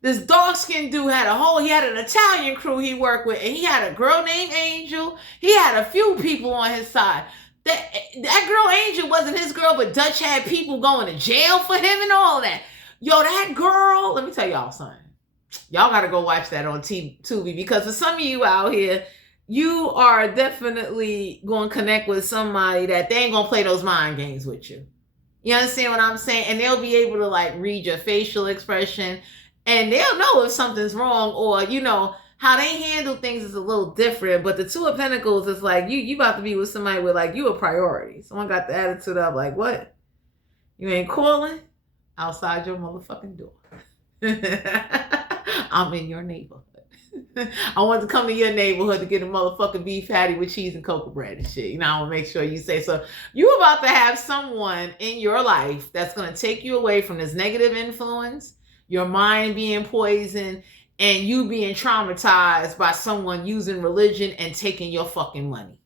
This dark-skinned dude he had an Italian crew he worked with, and he had a girl named Angel. He had a few people on his side. That girl Angel wasn't his girl, but Dutch had people going to jail for him and all that. Yo, that girl, let me tell y'all something. Y'all got to go watch that on Tubi, because for some of you out here, you are definitely going to connect with somebody that they ain't going to play those mind games with you. You understand what I'm saying? And they'll be able to like read your facial expression, and they'll know if something's wrong, or, you know, how they handle things is a little different. But the Two of Pentacles is like, you about to be with somebody with like, you a priority. Someone got the attitude of like, what? You ain't calling? Outside your motherfucking door. I'm in your neighborhood. I want to come to your neighborhood to get a motherfucking beef patty with cheese and cocoa bread and shit. You know, I want to make sure you say so. You about to have someone in your life that's going to take you away from this negative influence, your mind being poisoned, and you being traumatized by someone using religion and taking your fucking money.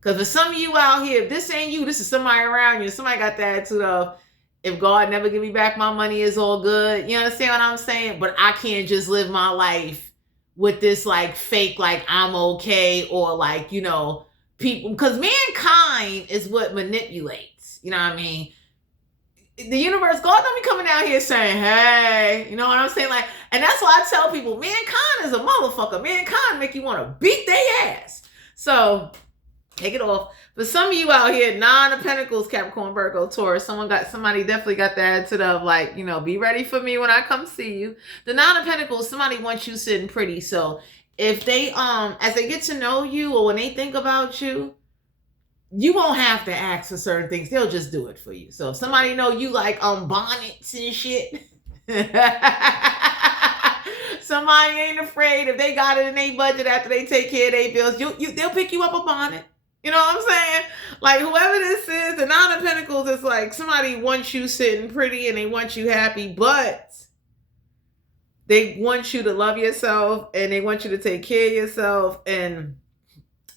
Because for some of you out here, if this ain't you, this is somebody around you. Somebody got the attitude of, if God never give me back my money, it's all good. You understand what I'm saying? But I can't just live my life with this like fake, like I'm okay, or like, you know, people, because mankind is what manipulates. You know what I mean? The universe, God don't be coming down here saying, hey, you know what I'm saying? Like, and that's why I tell people, mankind is a motherfucker. Mankind make you want to beat their ass. So take it off. For some of you out here, Nine of Pentacles, Capricorn, Virgo, Taurus, somebody definitely got the attitude of like, you know, be ready for me when I come see you. The Nine of Pentacles, somebody wants you sitting pretty. So if they, as they get to know you, or when they think about you, you won't have to ask for certain things. They'll just do it for you. So if somebody know you like bonnets and shit, somebody ain't afraid if they got it in their budget after they take care of their bills, they'll pick you up a bonnet. You know what I'm saying? Like, whoever this is, the Nine of Pentacles is like somebody wants you sitting pretty and they want you happy, but they want you to love yourself and they want you to take care of yourself, and,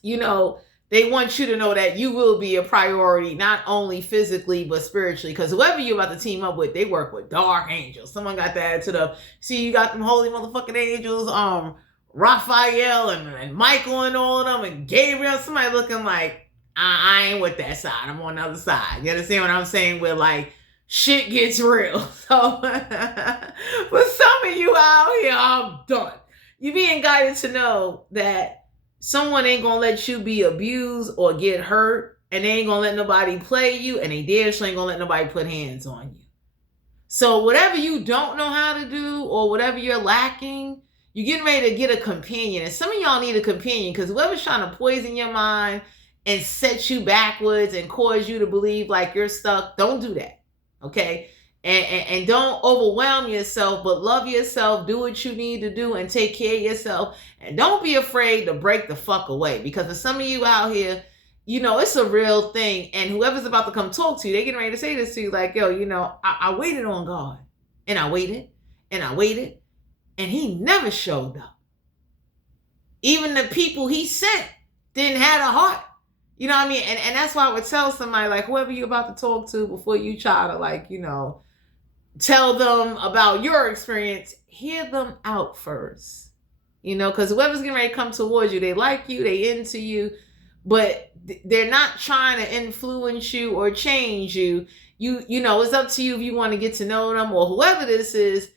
you know, they want you to know that you will be a priority, not only physically, but spiritually. Because whoever you're about to team up with, they work with dark angels. Someone got the attitude of, see, you got them holy motherfucking angels, Raphael and Michael and all of them, and Gabriel. Somebody looking like, I ain't with that side. I'm on the other side. You understand what I'm saying? Where like shit gets real. So for some of you out here, I'm done. You being guided to know that someone ain't gonna let you be abused or get hurt, and they ain't gonna let nobody play you, and they damn sure ain't gonna let nobody put hands on you. So whatever you don't know how to do, or whatever you're lacking, you're getting ready to get a companion. And some of y'all need a companion, because whoever's trying to poison your mind and set you backwards and cause you to believe like you're stuck, don't do that. Okay? And don't overwhelm yourself, but love yourself, do what you need to do, and take care of yourself. And don't be afraid to break the fuck away, because for some of you out here, you know, it's a real thing. And whoever's about to come talk to you, they getting ready to say this to you like, yo, you know, I waited on God, and I waited, and I waited, and he never showed up. Even the people he sent didn't have a heart. You know what I mean? And that's why I would tell somebody, like, whoever you're about to talk to, before you try to, like, you know, tell them about your experience, hear them out first. You know, because whoever's getting ready to come towards you, they like you, they into you, but they're not trying to influence you or change you. You know, it's up to you if you want to get to know them, or whoever this is.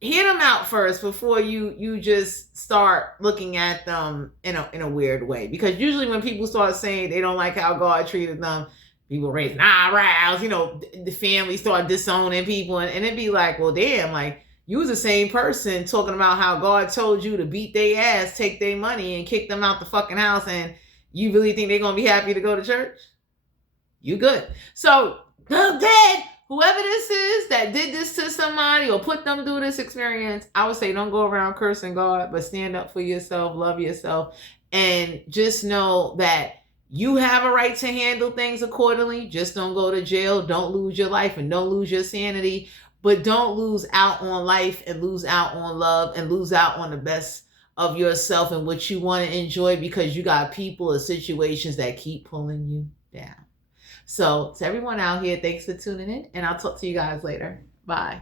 Hear them out first before you just start looking at them in a weird way. Because usually when people start saying they don't like how God treated them, people raise eyebrows, you know, the family start disowning people, and it'd be like, well, damn, like, you was the same person talking about how God told you to beat their ass, take their money, and kick them out the fucking house, and you really think they're gonna be happy to go to church? You good. So, dead. Whoever this is that did this to somebody or put them through this experience, I would say don't go around cursing God, but stand up for yourself, love yourself, and just know that you have a right to handle things accordingly. Just don't go to jail. Don't lose your life, and don't lose your sanity, but don't lose out on life, and lose out on love, and lose out on the best of yourself and what you want to enjoy, because you got people or situations that keep pulling you down. So to everyone out here, thanks for tuning in, and I'll talk to you guys later. Bye.